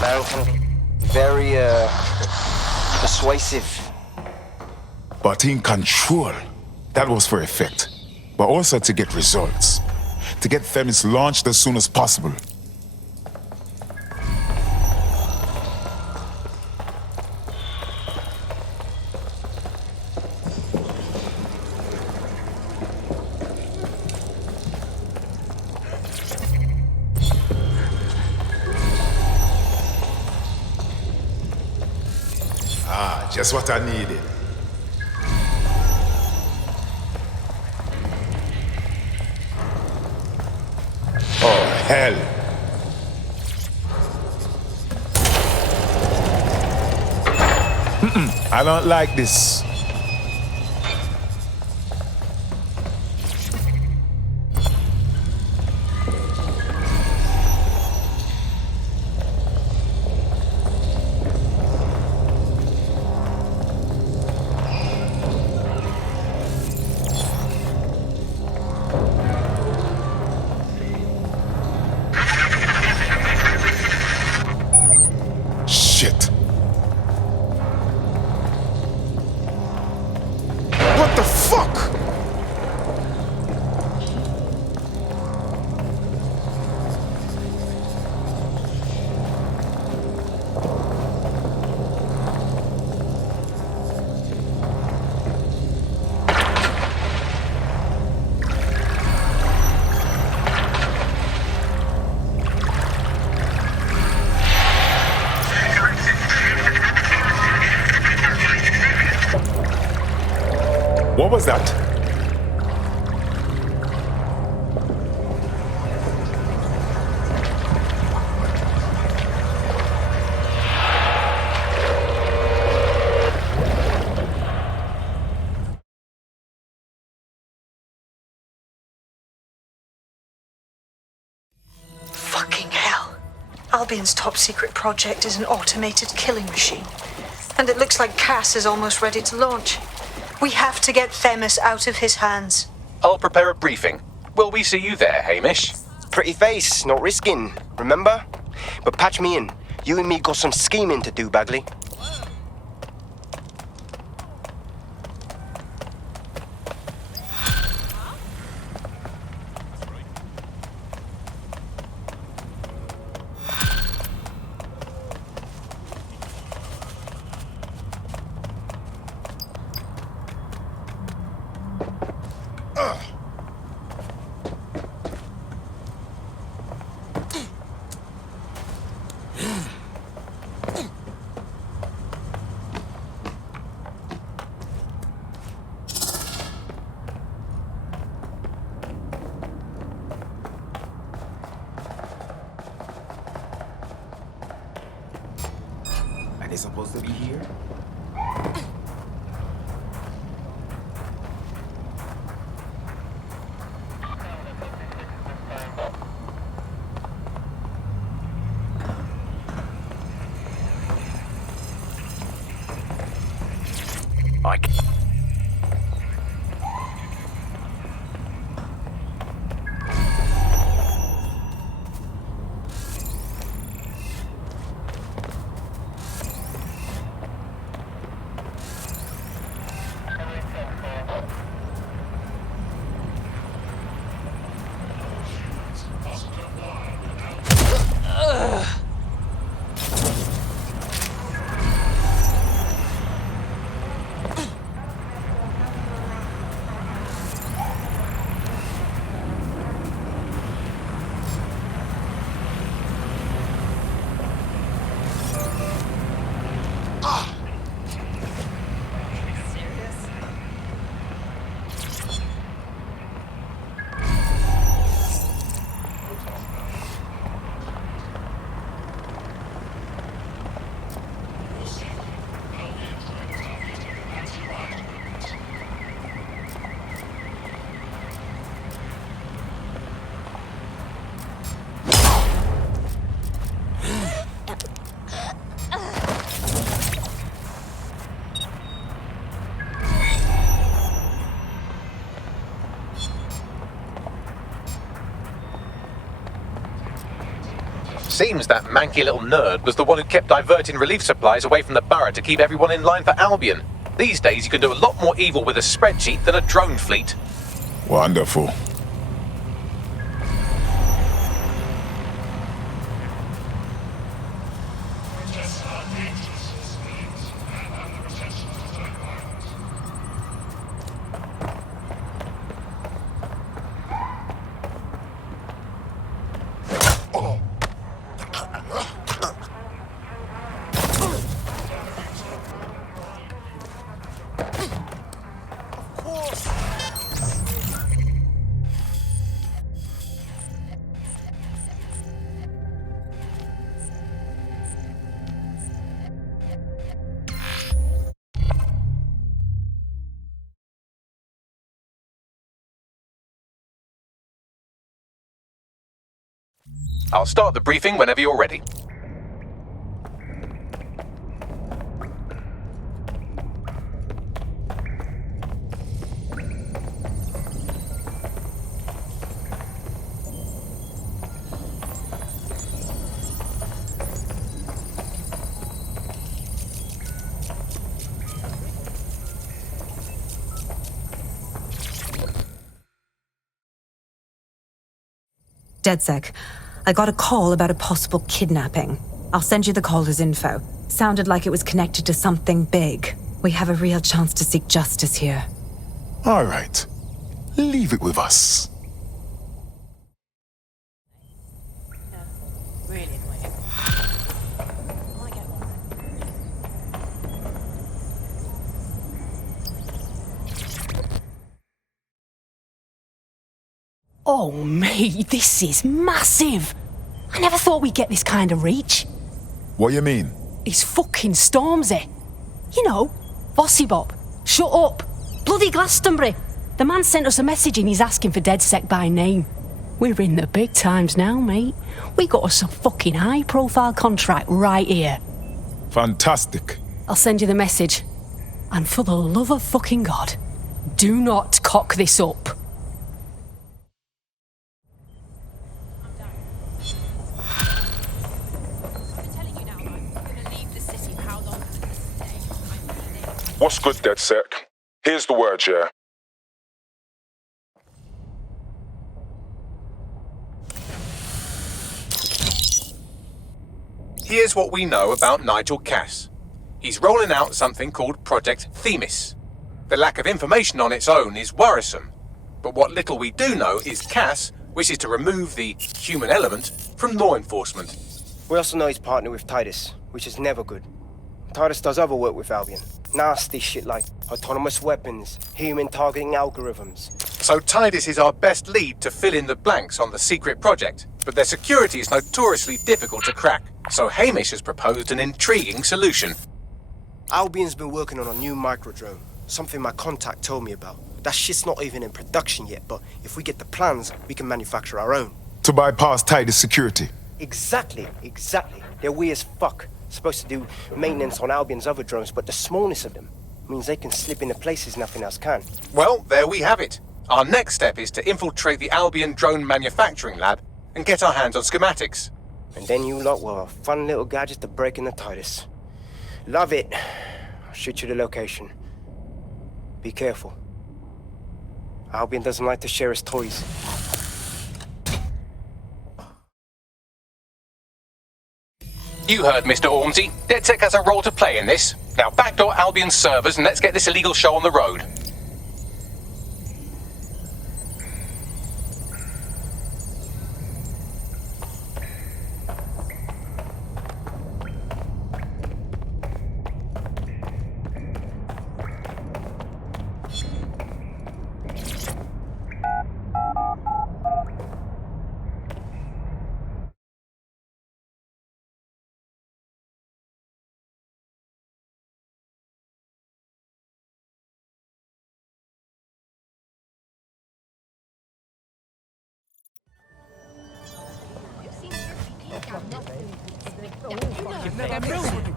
Man can be very, persuasive. But in control, that was for effect. But also to get results. To get Themis launched as soon as possible. Just what I needed. Oh, hell. I don't like this. What was that? Fucking hell. Albion's top secret project is an automated killing machine. And it looks like Cass is almost ready to launch. We have to get Themis out of his hands. I'll prepare a briefing. Will we see you there, Hamish? Pretty face, not risking, remember? But patch me in. You and me got some scheming to do, Bagley. Are they supposed to be here? Seems that manky little nerd was the one who kept diverting relief supplies away from the borough to keep everyone in line for Albion. These days you can do a lot more evil with a spreadsheet than a drone fleet. Wonderful. I'll start the briefing whenever you're ready. DedSec, I got a call about a possible kidnapping. I'll send you the caller's info. Sounded like it was connected to something big. We have a real chance to seek justice here. All right. Leave it with us. Oh, mate, this is massive! I never thought we'd get this kind of reach. What you mean? It's fucking Stormzy. You know, Bossy Bob. Shut up. Bloody Glastonbury. The man sent us a message and he's asking for DedSec by name. We're in the big times now, mate. We got us a fucking high-profile contract right here. Fantastic. I'll send you the message. And for the love of fucking God, do not cock this up. What's good, DedSec? Here's the word, yeah. Here's what we know about Nigel Cass. He's rolling out something called Project Themis. The lack of information on its own is worrisome, but what little we do know is Cass wishes to remove the human element from law enforcement. We also know he's partnered with Titus, which is never good. Titus does other work with Albion. Nasty shit like autonomous weapons, human targeting algorithms. So Titus is our best lead to fill in the blanks on the secret project, but their security is notoriously difficult to crack. So Hamish has proposed an intriguing solution. Albion's been working on a new microdrone, something my contact told me about. That shit's not even in production yet, but if we get the plans, we can manufacture our own. To bypass Titus security. Exactly. They're weird as fuck. Supposed to do maintenance on Albion's other drones, but the smallness of them means they can slip into places nothing else can. Well, there we have it. Our next step is to infiltrate the Albion drone manufacturing lab and get our hands on schematics. And then you lot will have a fun little gadget to break in the Titus. Love it. I'll shoot you the location. Be careful. Albion doesn't like to share his toys. You heard Mr. Ormsey. DedSec has a role to play in this. Now backdoor Albion's servers and let's get this illegal show on the road.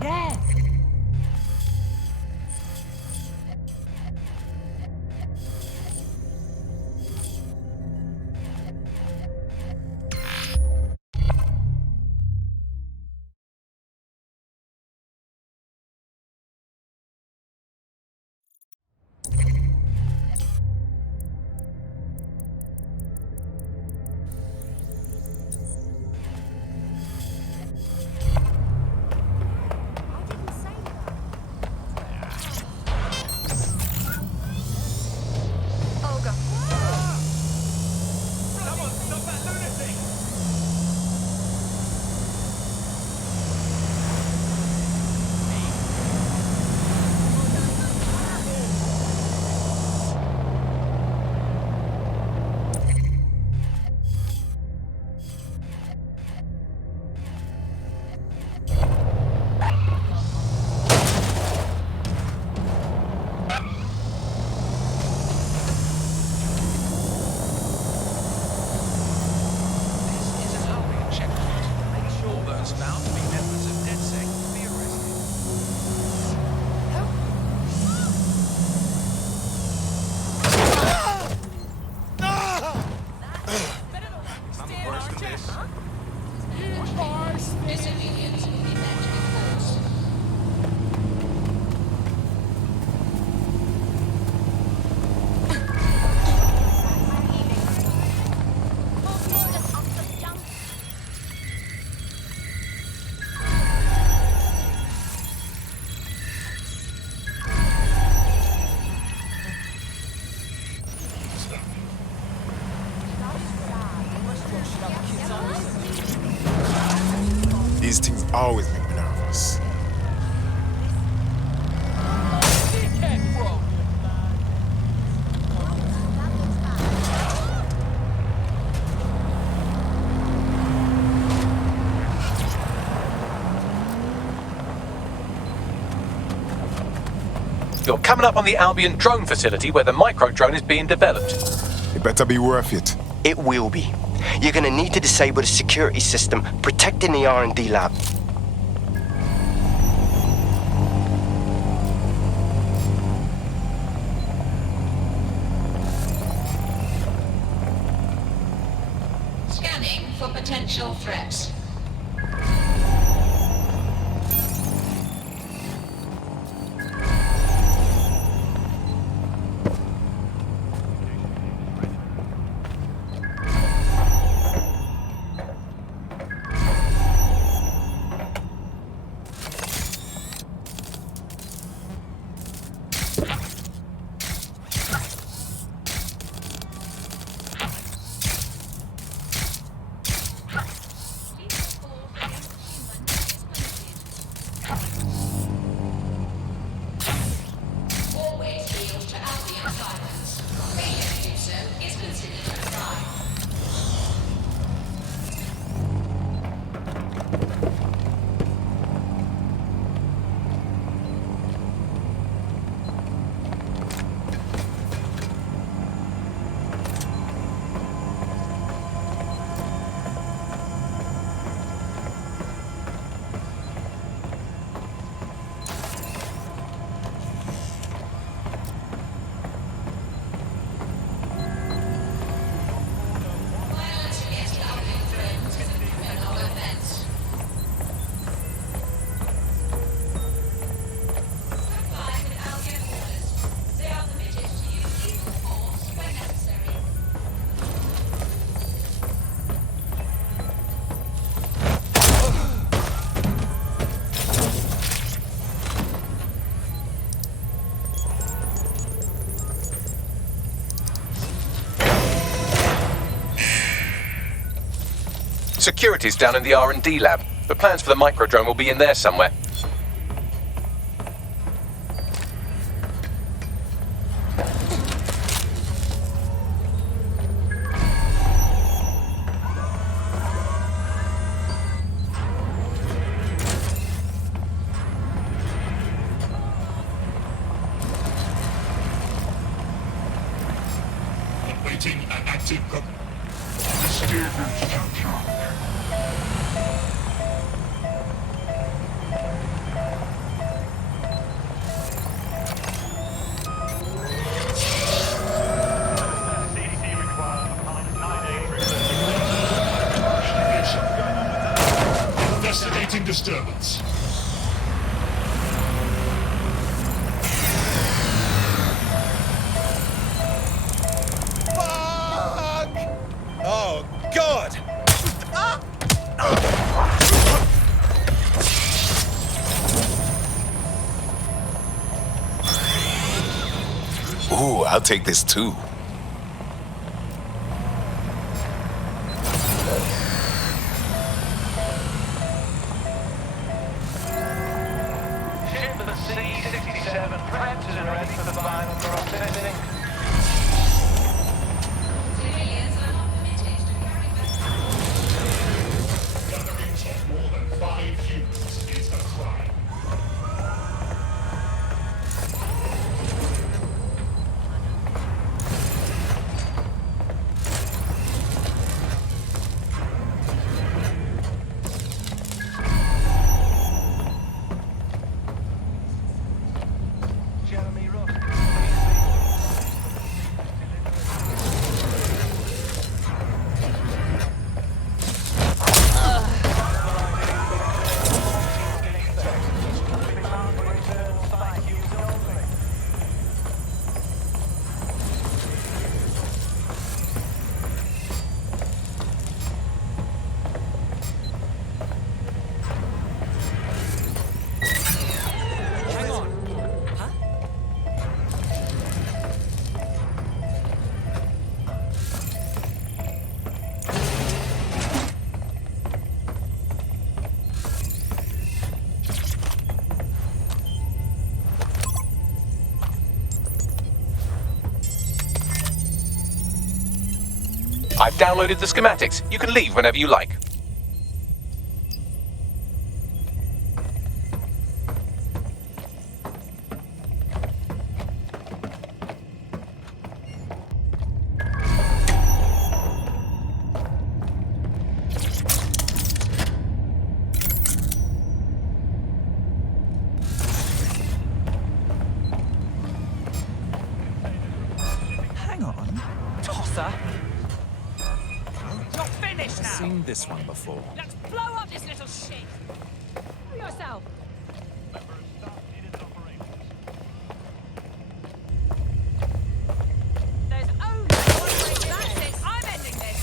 Yeah. was found to be members of DedSec will be arrested. These things always make me nervous. You're coming up on the Albion drone facility where the micro drone is being developed. It better be worth it. It will be. You're gonna need to disable the security system protecting the R&D lab. Scanning for potential threats. Security's down in the R&D lab. The plans for the micro drone will be in there somewhere. Awaiting an active disturbance counter. Investigating disturbance. Oh, God! Ooh, I'll take this too. Shipment C-67 prepped and ready for the final processing. Gatherings of more than 5 humans is a crime. I've downloaded the schematics. You can leave whenever you like. Hang on. Tosser. You're finished I've now! seen this one before. Let's blow up this little shit! For yourself! There's only one way to that's it! I'm ending this!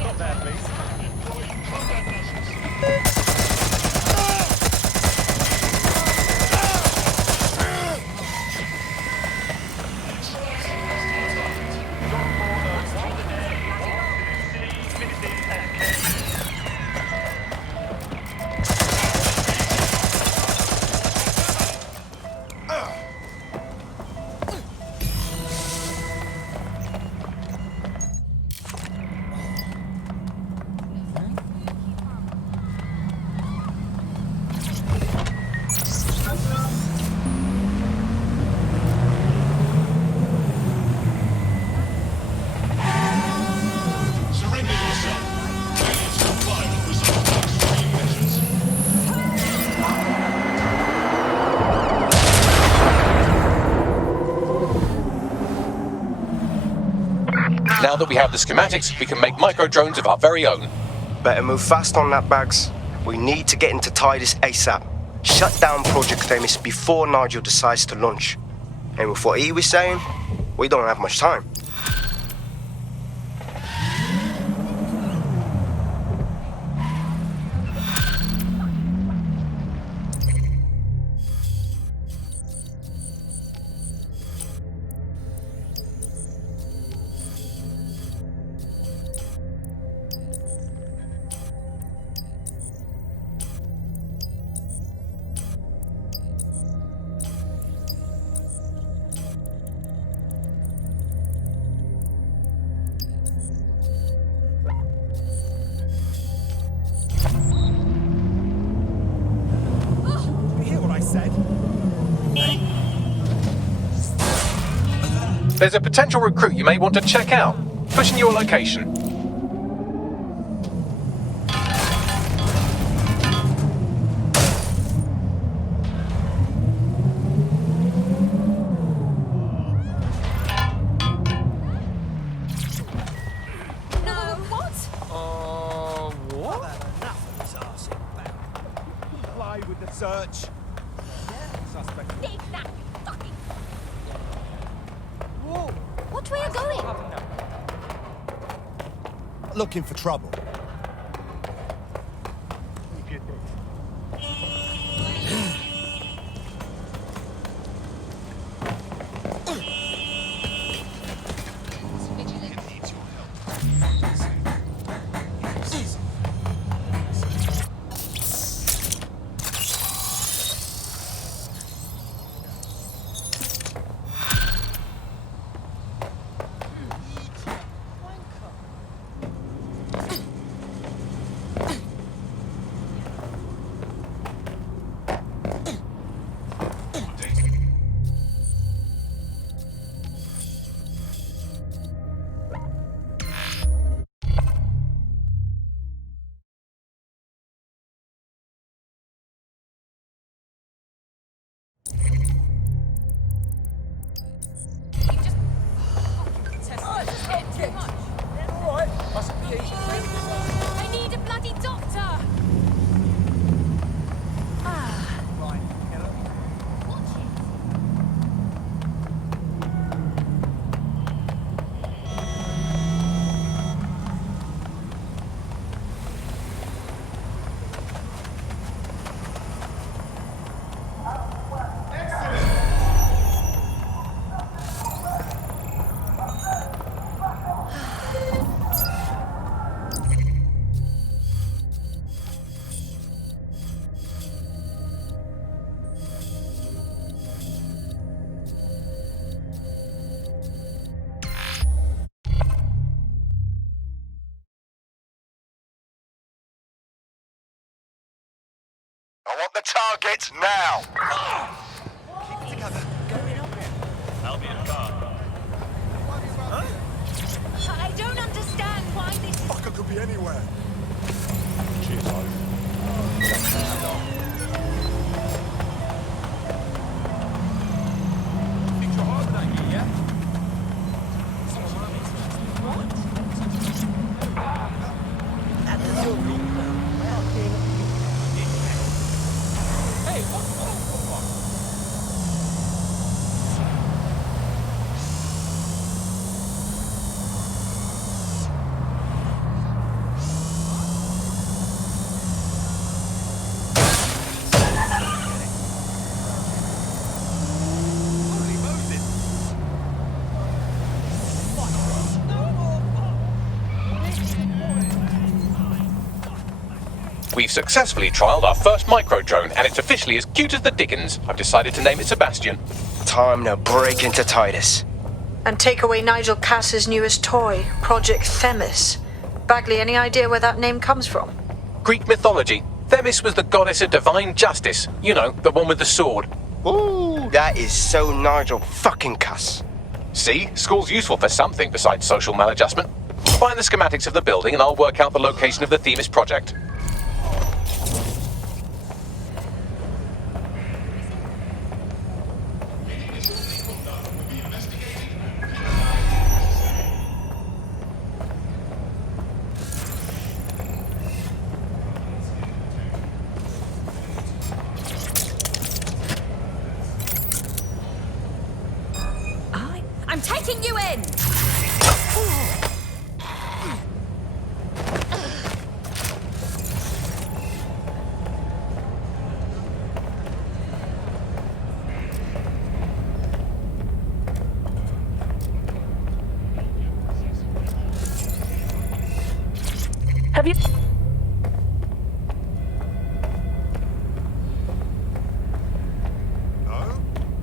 Stop there, please. Now that we have the schematics, we can make micro-drones of our very own. Better move fast on that, Bags. We need to get into Titus ASAP. Shut down Project Themis before Nigel decides to launch. And with what he was saying, we don't have much time. There's a potential recruit you may want to check out. Pushing your location. Comply with the search. Suspect. Dig that fucking... Whoa! What way are you going? Looking for trouble. I want the target now. Keep it together. Going up here. I'll be in car. I don't understand why this is... Fucker could be anywhere. Cheers, Think you're hard than you, yeah? Hey, what? We've successfully trialled our first micro-drone, and it's officially as cute as the dickens. I've decided to name it Sebastian. Time to break into Titus. And take away Nigel Cass's newest toy, Project Themis. Bagley, any idea where that name comes from? Greek mythology. Themis was the goddess of divine justice. You know, the one with the sword. Ooh, that is so Nigel fucking Cass. See? School's useful for something besides social maladjustment. Find the schematics of the building and I'll work out the location of the Themis project. I'm taking you in! Have you...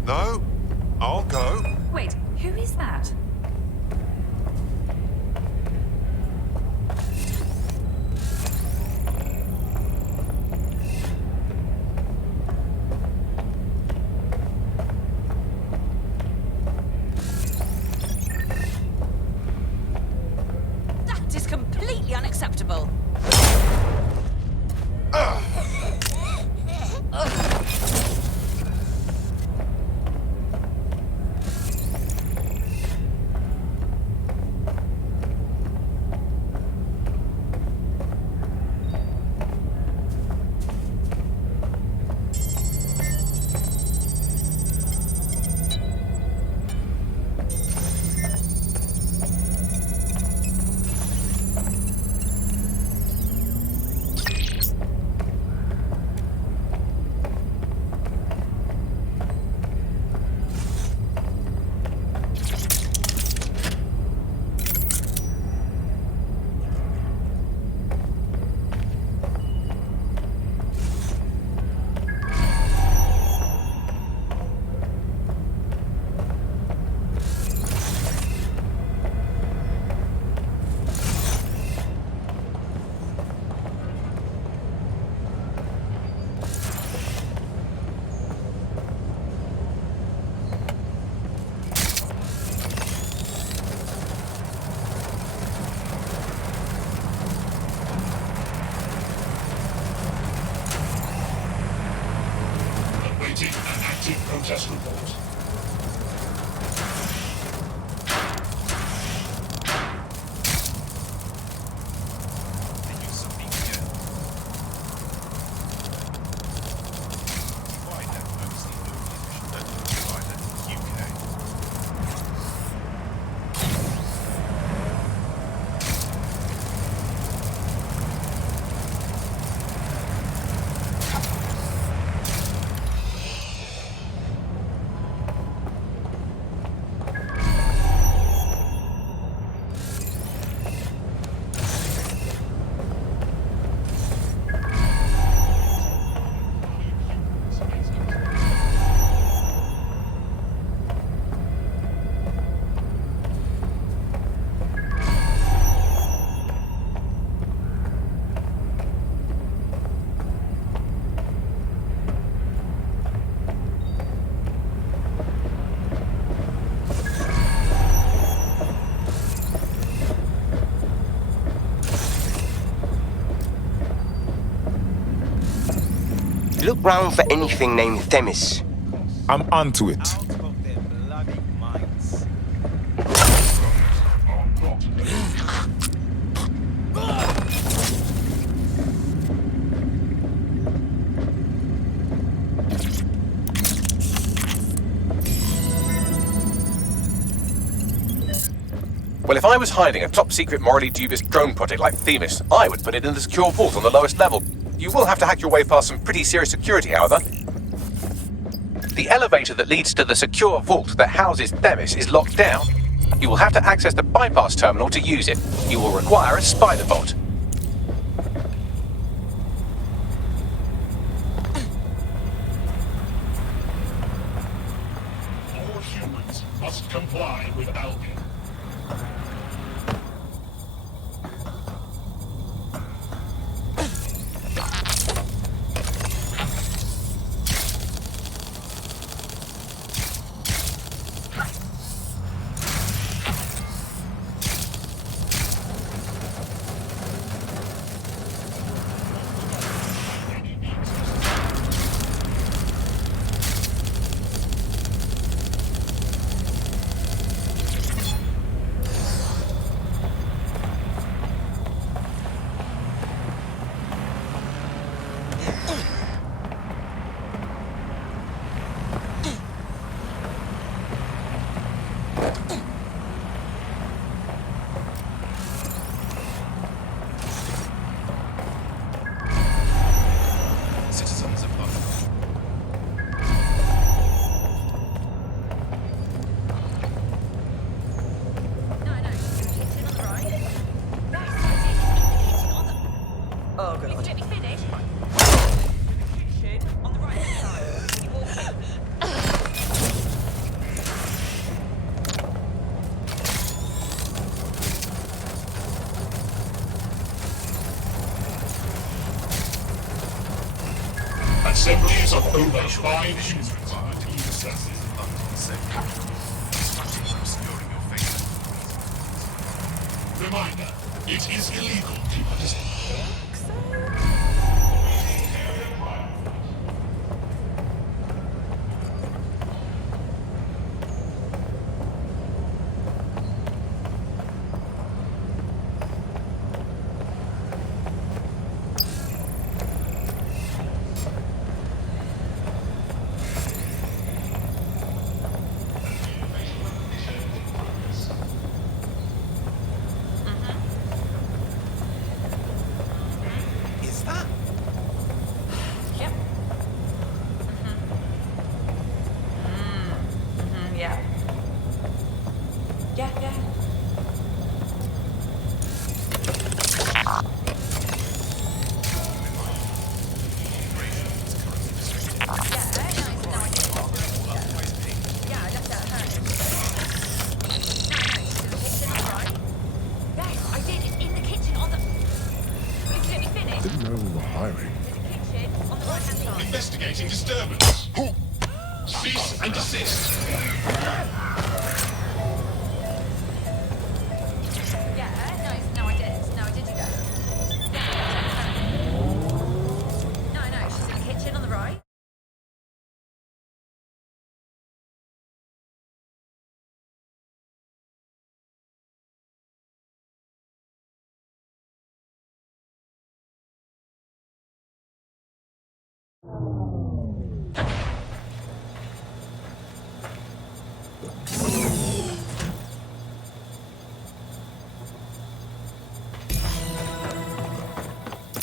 No, I'll go. Wait, who is that? That is completely unacceptable. Protest report. Look round for anything named Themis. I'm onto it. Well, if I was hiding a top-secret, morally dubious drone project like Themis, I would put it in the secure vault on the lowest level. You will have to hack your way past some pretty serious security, however. The elevator that leads to the secure vault that houses Themis is locked down. You will have to access the bypass terminal to use it. You will require a spider bolt. All humans must comply with Albion. Citizens of London. Oh, God. Let me finish. On the right-hand side. You walk in. Assemblies of over 5 humans required to use them. Reminder, it is illegal to participate. Investigating disturbance. Cease and desist. No, I did do that. No, she's in the kitchen on the right.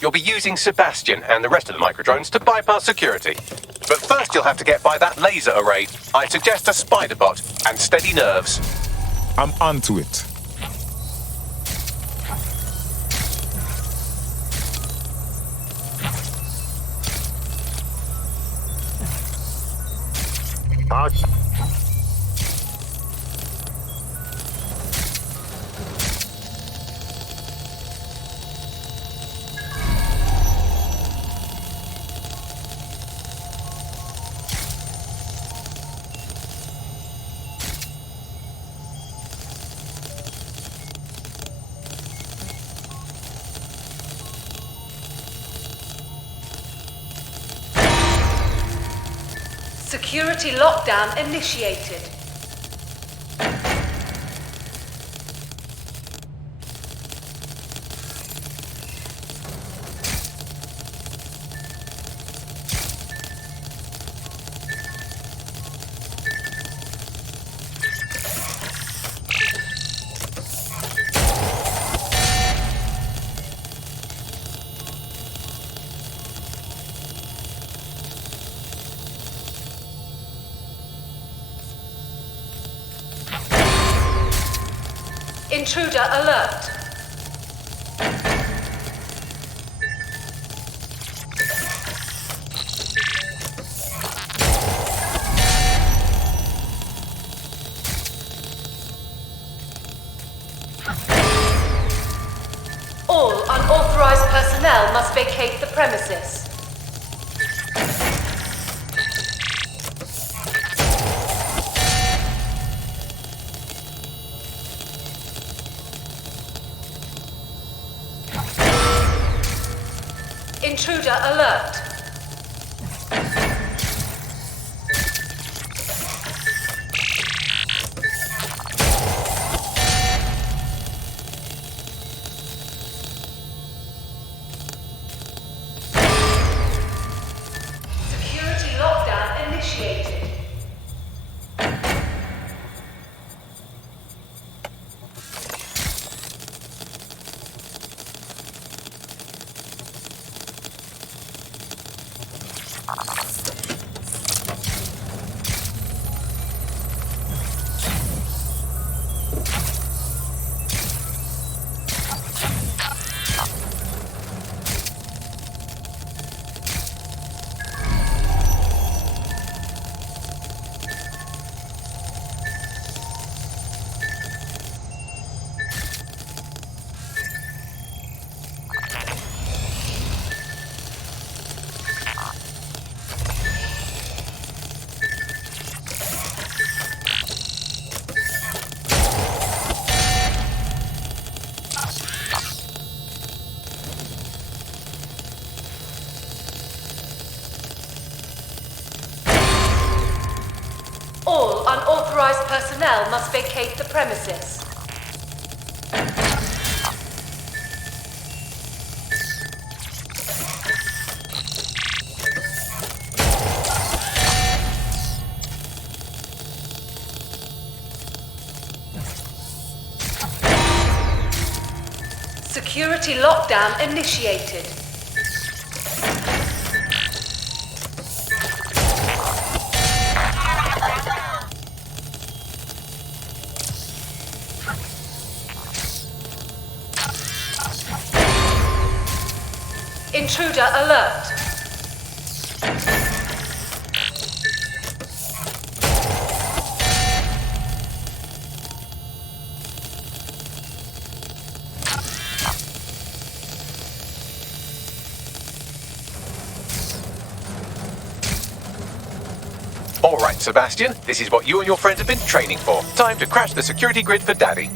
You'll be using Sebastian and the rest of the microdrones to bypass security. But first you'll have to get by that laser array. I suggest a spider bot and steady nerves. I'm onto it. Security lockdown initiated. Intruder alert. All unauthorized personnel must vacate the premises. Intruder alert. Security lockdown initiated. All unauthorized personnel must vacate the premises. Security lockdown initiated. Intruder alert. All right, Sebastian, this is what you and your friends have been training for. Time to crash the security grid for Daddy.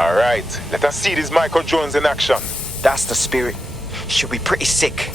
All right, let us see these micro drones in action. That's the spirit. Should be pretty sick.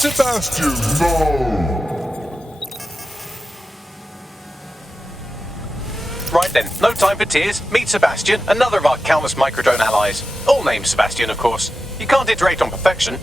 Sebastian, no! Right then, no time for tears. Meet Sebastian, another of our countless microdrone allies. All named Sebastian, of course. You can't iterate on perfection.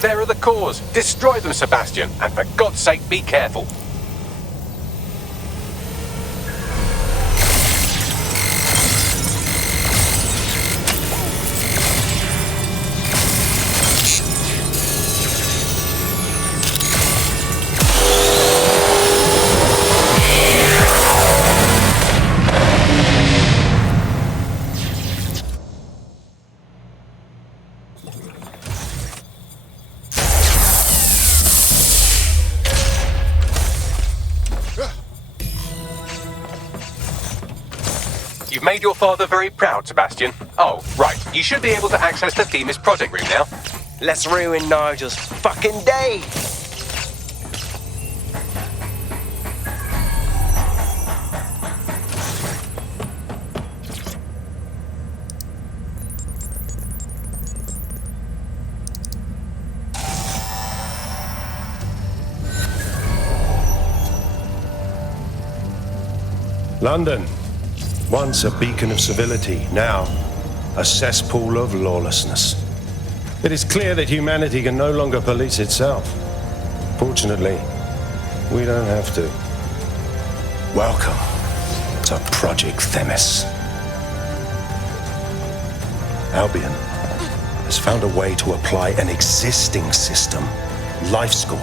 There are the cores. Destroy them, Sebastian, and for God's sake, be careful. made your father very proud, Sebastian. Oh, right. You should be able to access the Themis project room now. Let's ruin Nigel's fucking day. London, once a beacon of civility, now a cesspool of lawlessness. It is clear that humanity can no longer police itself. Fortunately, we don't have to. Welcome to Project Themis. Albion has found a way to apply an existing system, LifeScore,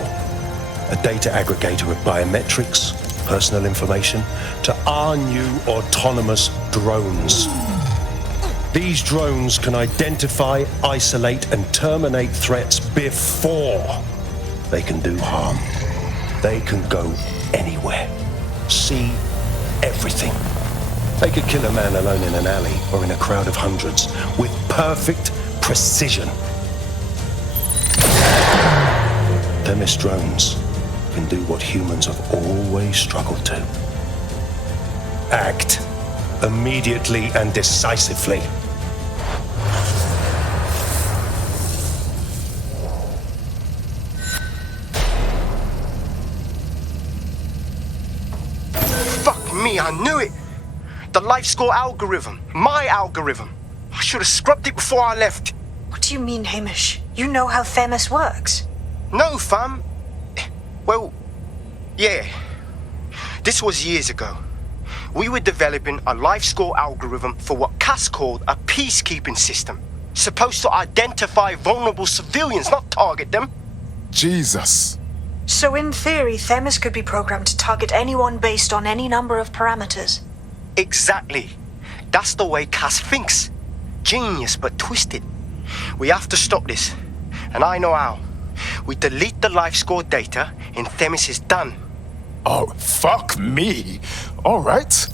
a data aggregator of biometrics, personal information, to our new autonomous drones. These drones can identify, isolate, and terminate threats before they can do harm. They can go anywhere, see everything. They could kill a man alone in an alley or in a crowd of hundreds with perfect precision. Themis drones can do what humans have always struggled to. Act immediately and decisively. Fuck me, I knew it! The LifeScore algorithm. My algorithm. I should have scrubbed it before I left. What do you mean, Hamish? You know how Themis works? No, fam. Well, yeah. This was years ago. We were developing a LifeScore algorithm for what Cass called a peacekeeping system. Supposed to identify vulnerable civilians, not target them. Jesus. So in theory, Themis could be programmed to target anyone based on any number of parameters. Exactly. That's the way Cass thinks. Genius, but twisted. We have to stop this. And I know how. We delete the LifeScore data and Themis is done. Oh, fuck me. All right.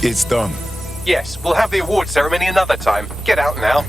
It's done. Yes, we'll have the award ceremony another time. Get out now.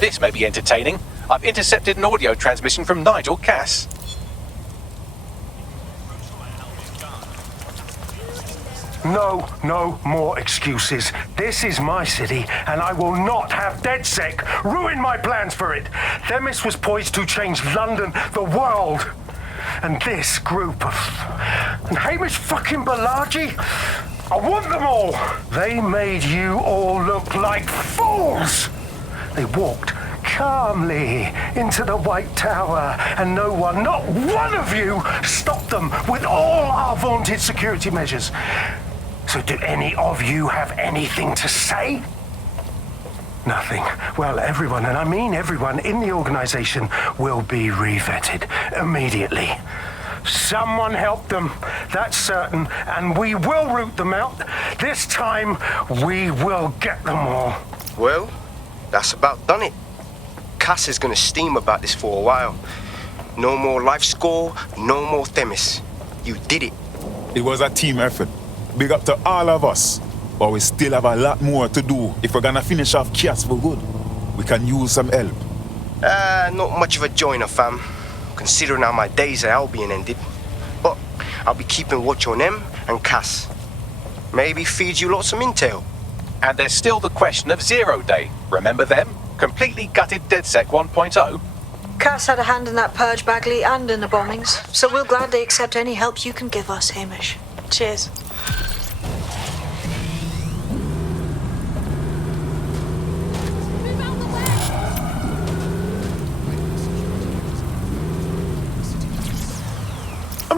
This may be entertaining. I've intercepted an audio transmission from Nigel Cass. No more excuses. This is my city, and I will not have DedSec ruin my plans for it. Themis was poised to change London, the world. And this group of... And Hamish fucking Balaji? I want them all. They made you all look like fools. They walked calmly into the White Tower, and no one, not one of you, stopped them with all our vaunted security measures. So do any of you have anything to say? Nothing. Well, everyone, and I mean everyone in the organization, will be re-vetted immediately. Someone help them, that's certain, and we will root them out. This time, we will get them all. Well, that's about done it. Cass is gonna steam about this for a while. No more LifeScore, no more Themis. You did it. It was a team effort. Big up to all of us. But we still have a lot more to do if we're gonna finish off Cass for good. We can use some help. Not much of a joiner, fam. Considering how my days at Albion ended. But I'll be keeping watch on them and Cass. Maybe feed you lots of intel. And there's still the question of Zero Day. Remember them? Completely gutted DedSec 1.0. Cass had a hand in that purge, Bagley, and in the bombings, so we'll gladly accept any help you can give us, Hamish. Cheers.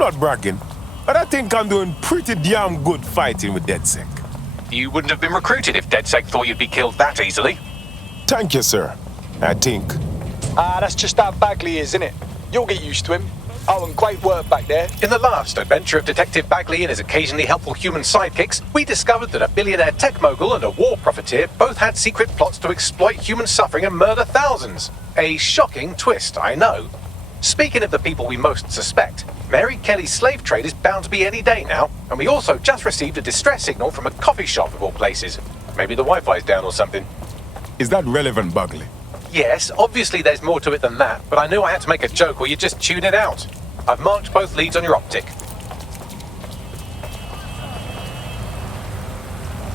not bragging, but I think I'm doing pretty damn good fighting with DedSec. You wouldn't have been recruited if DedSec thought you'd be killed that easily. Thank you, sir. I think. That's just how Bagley is, isn't it? You'll get used to him. Oh, and great work back there. In the last adventure of Detective Bagley and his occasionally helpful human sidekicks, we discovered that a billionaire tech mogul and a war profiteer both had secret plots to exploit human suffering and murder thousands. A shocking twist, I know. Speaking of the people we most suspect, Mary Kelly's slave trade is bound to be any day now, and we also just received a distress signal from a coffee shop of all places. Maybe the Wi-Fi's down or something. Is that relevant, Bagley? Yes, obviously there's more to it than that, but I knew I had to make a joke or you'd just tune it out. I've marked both leads on your optic.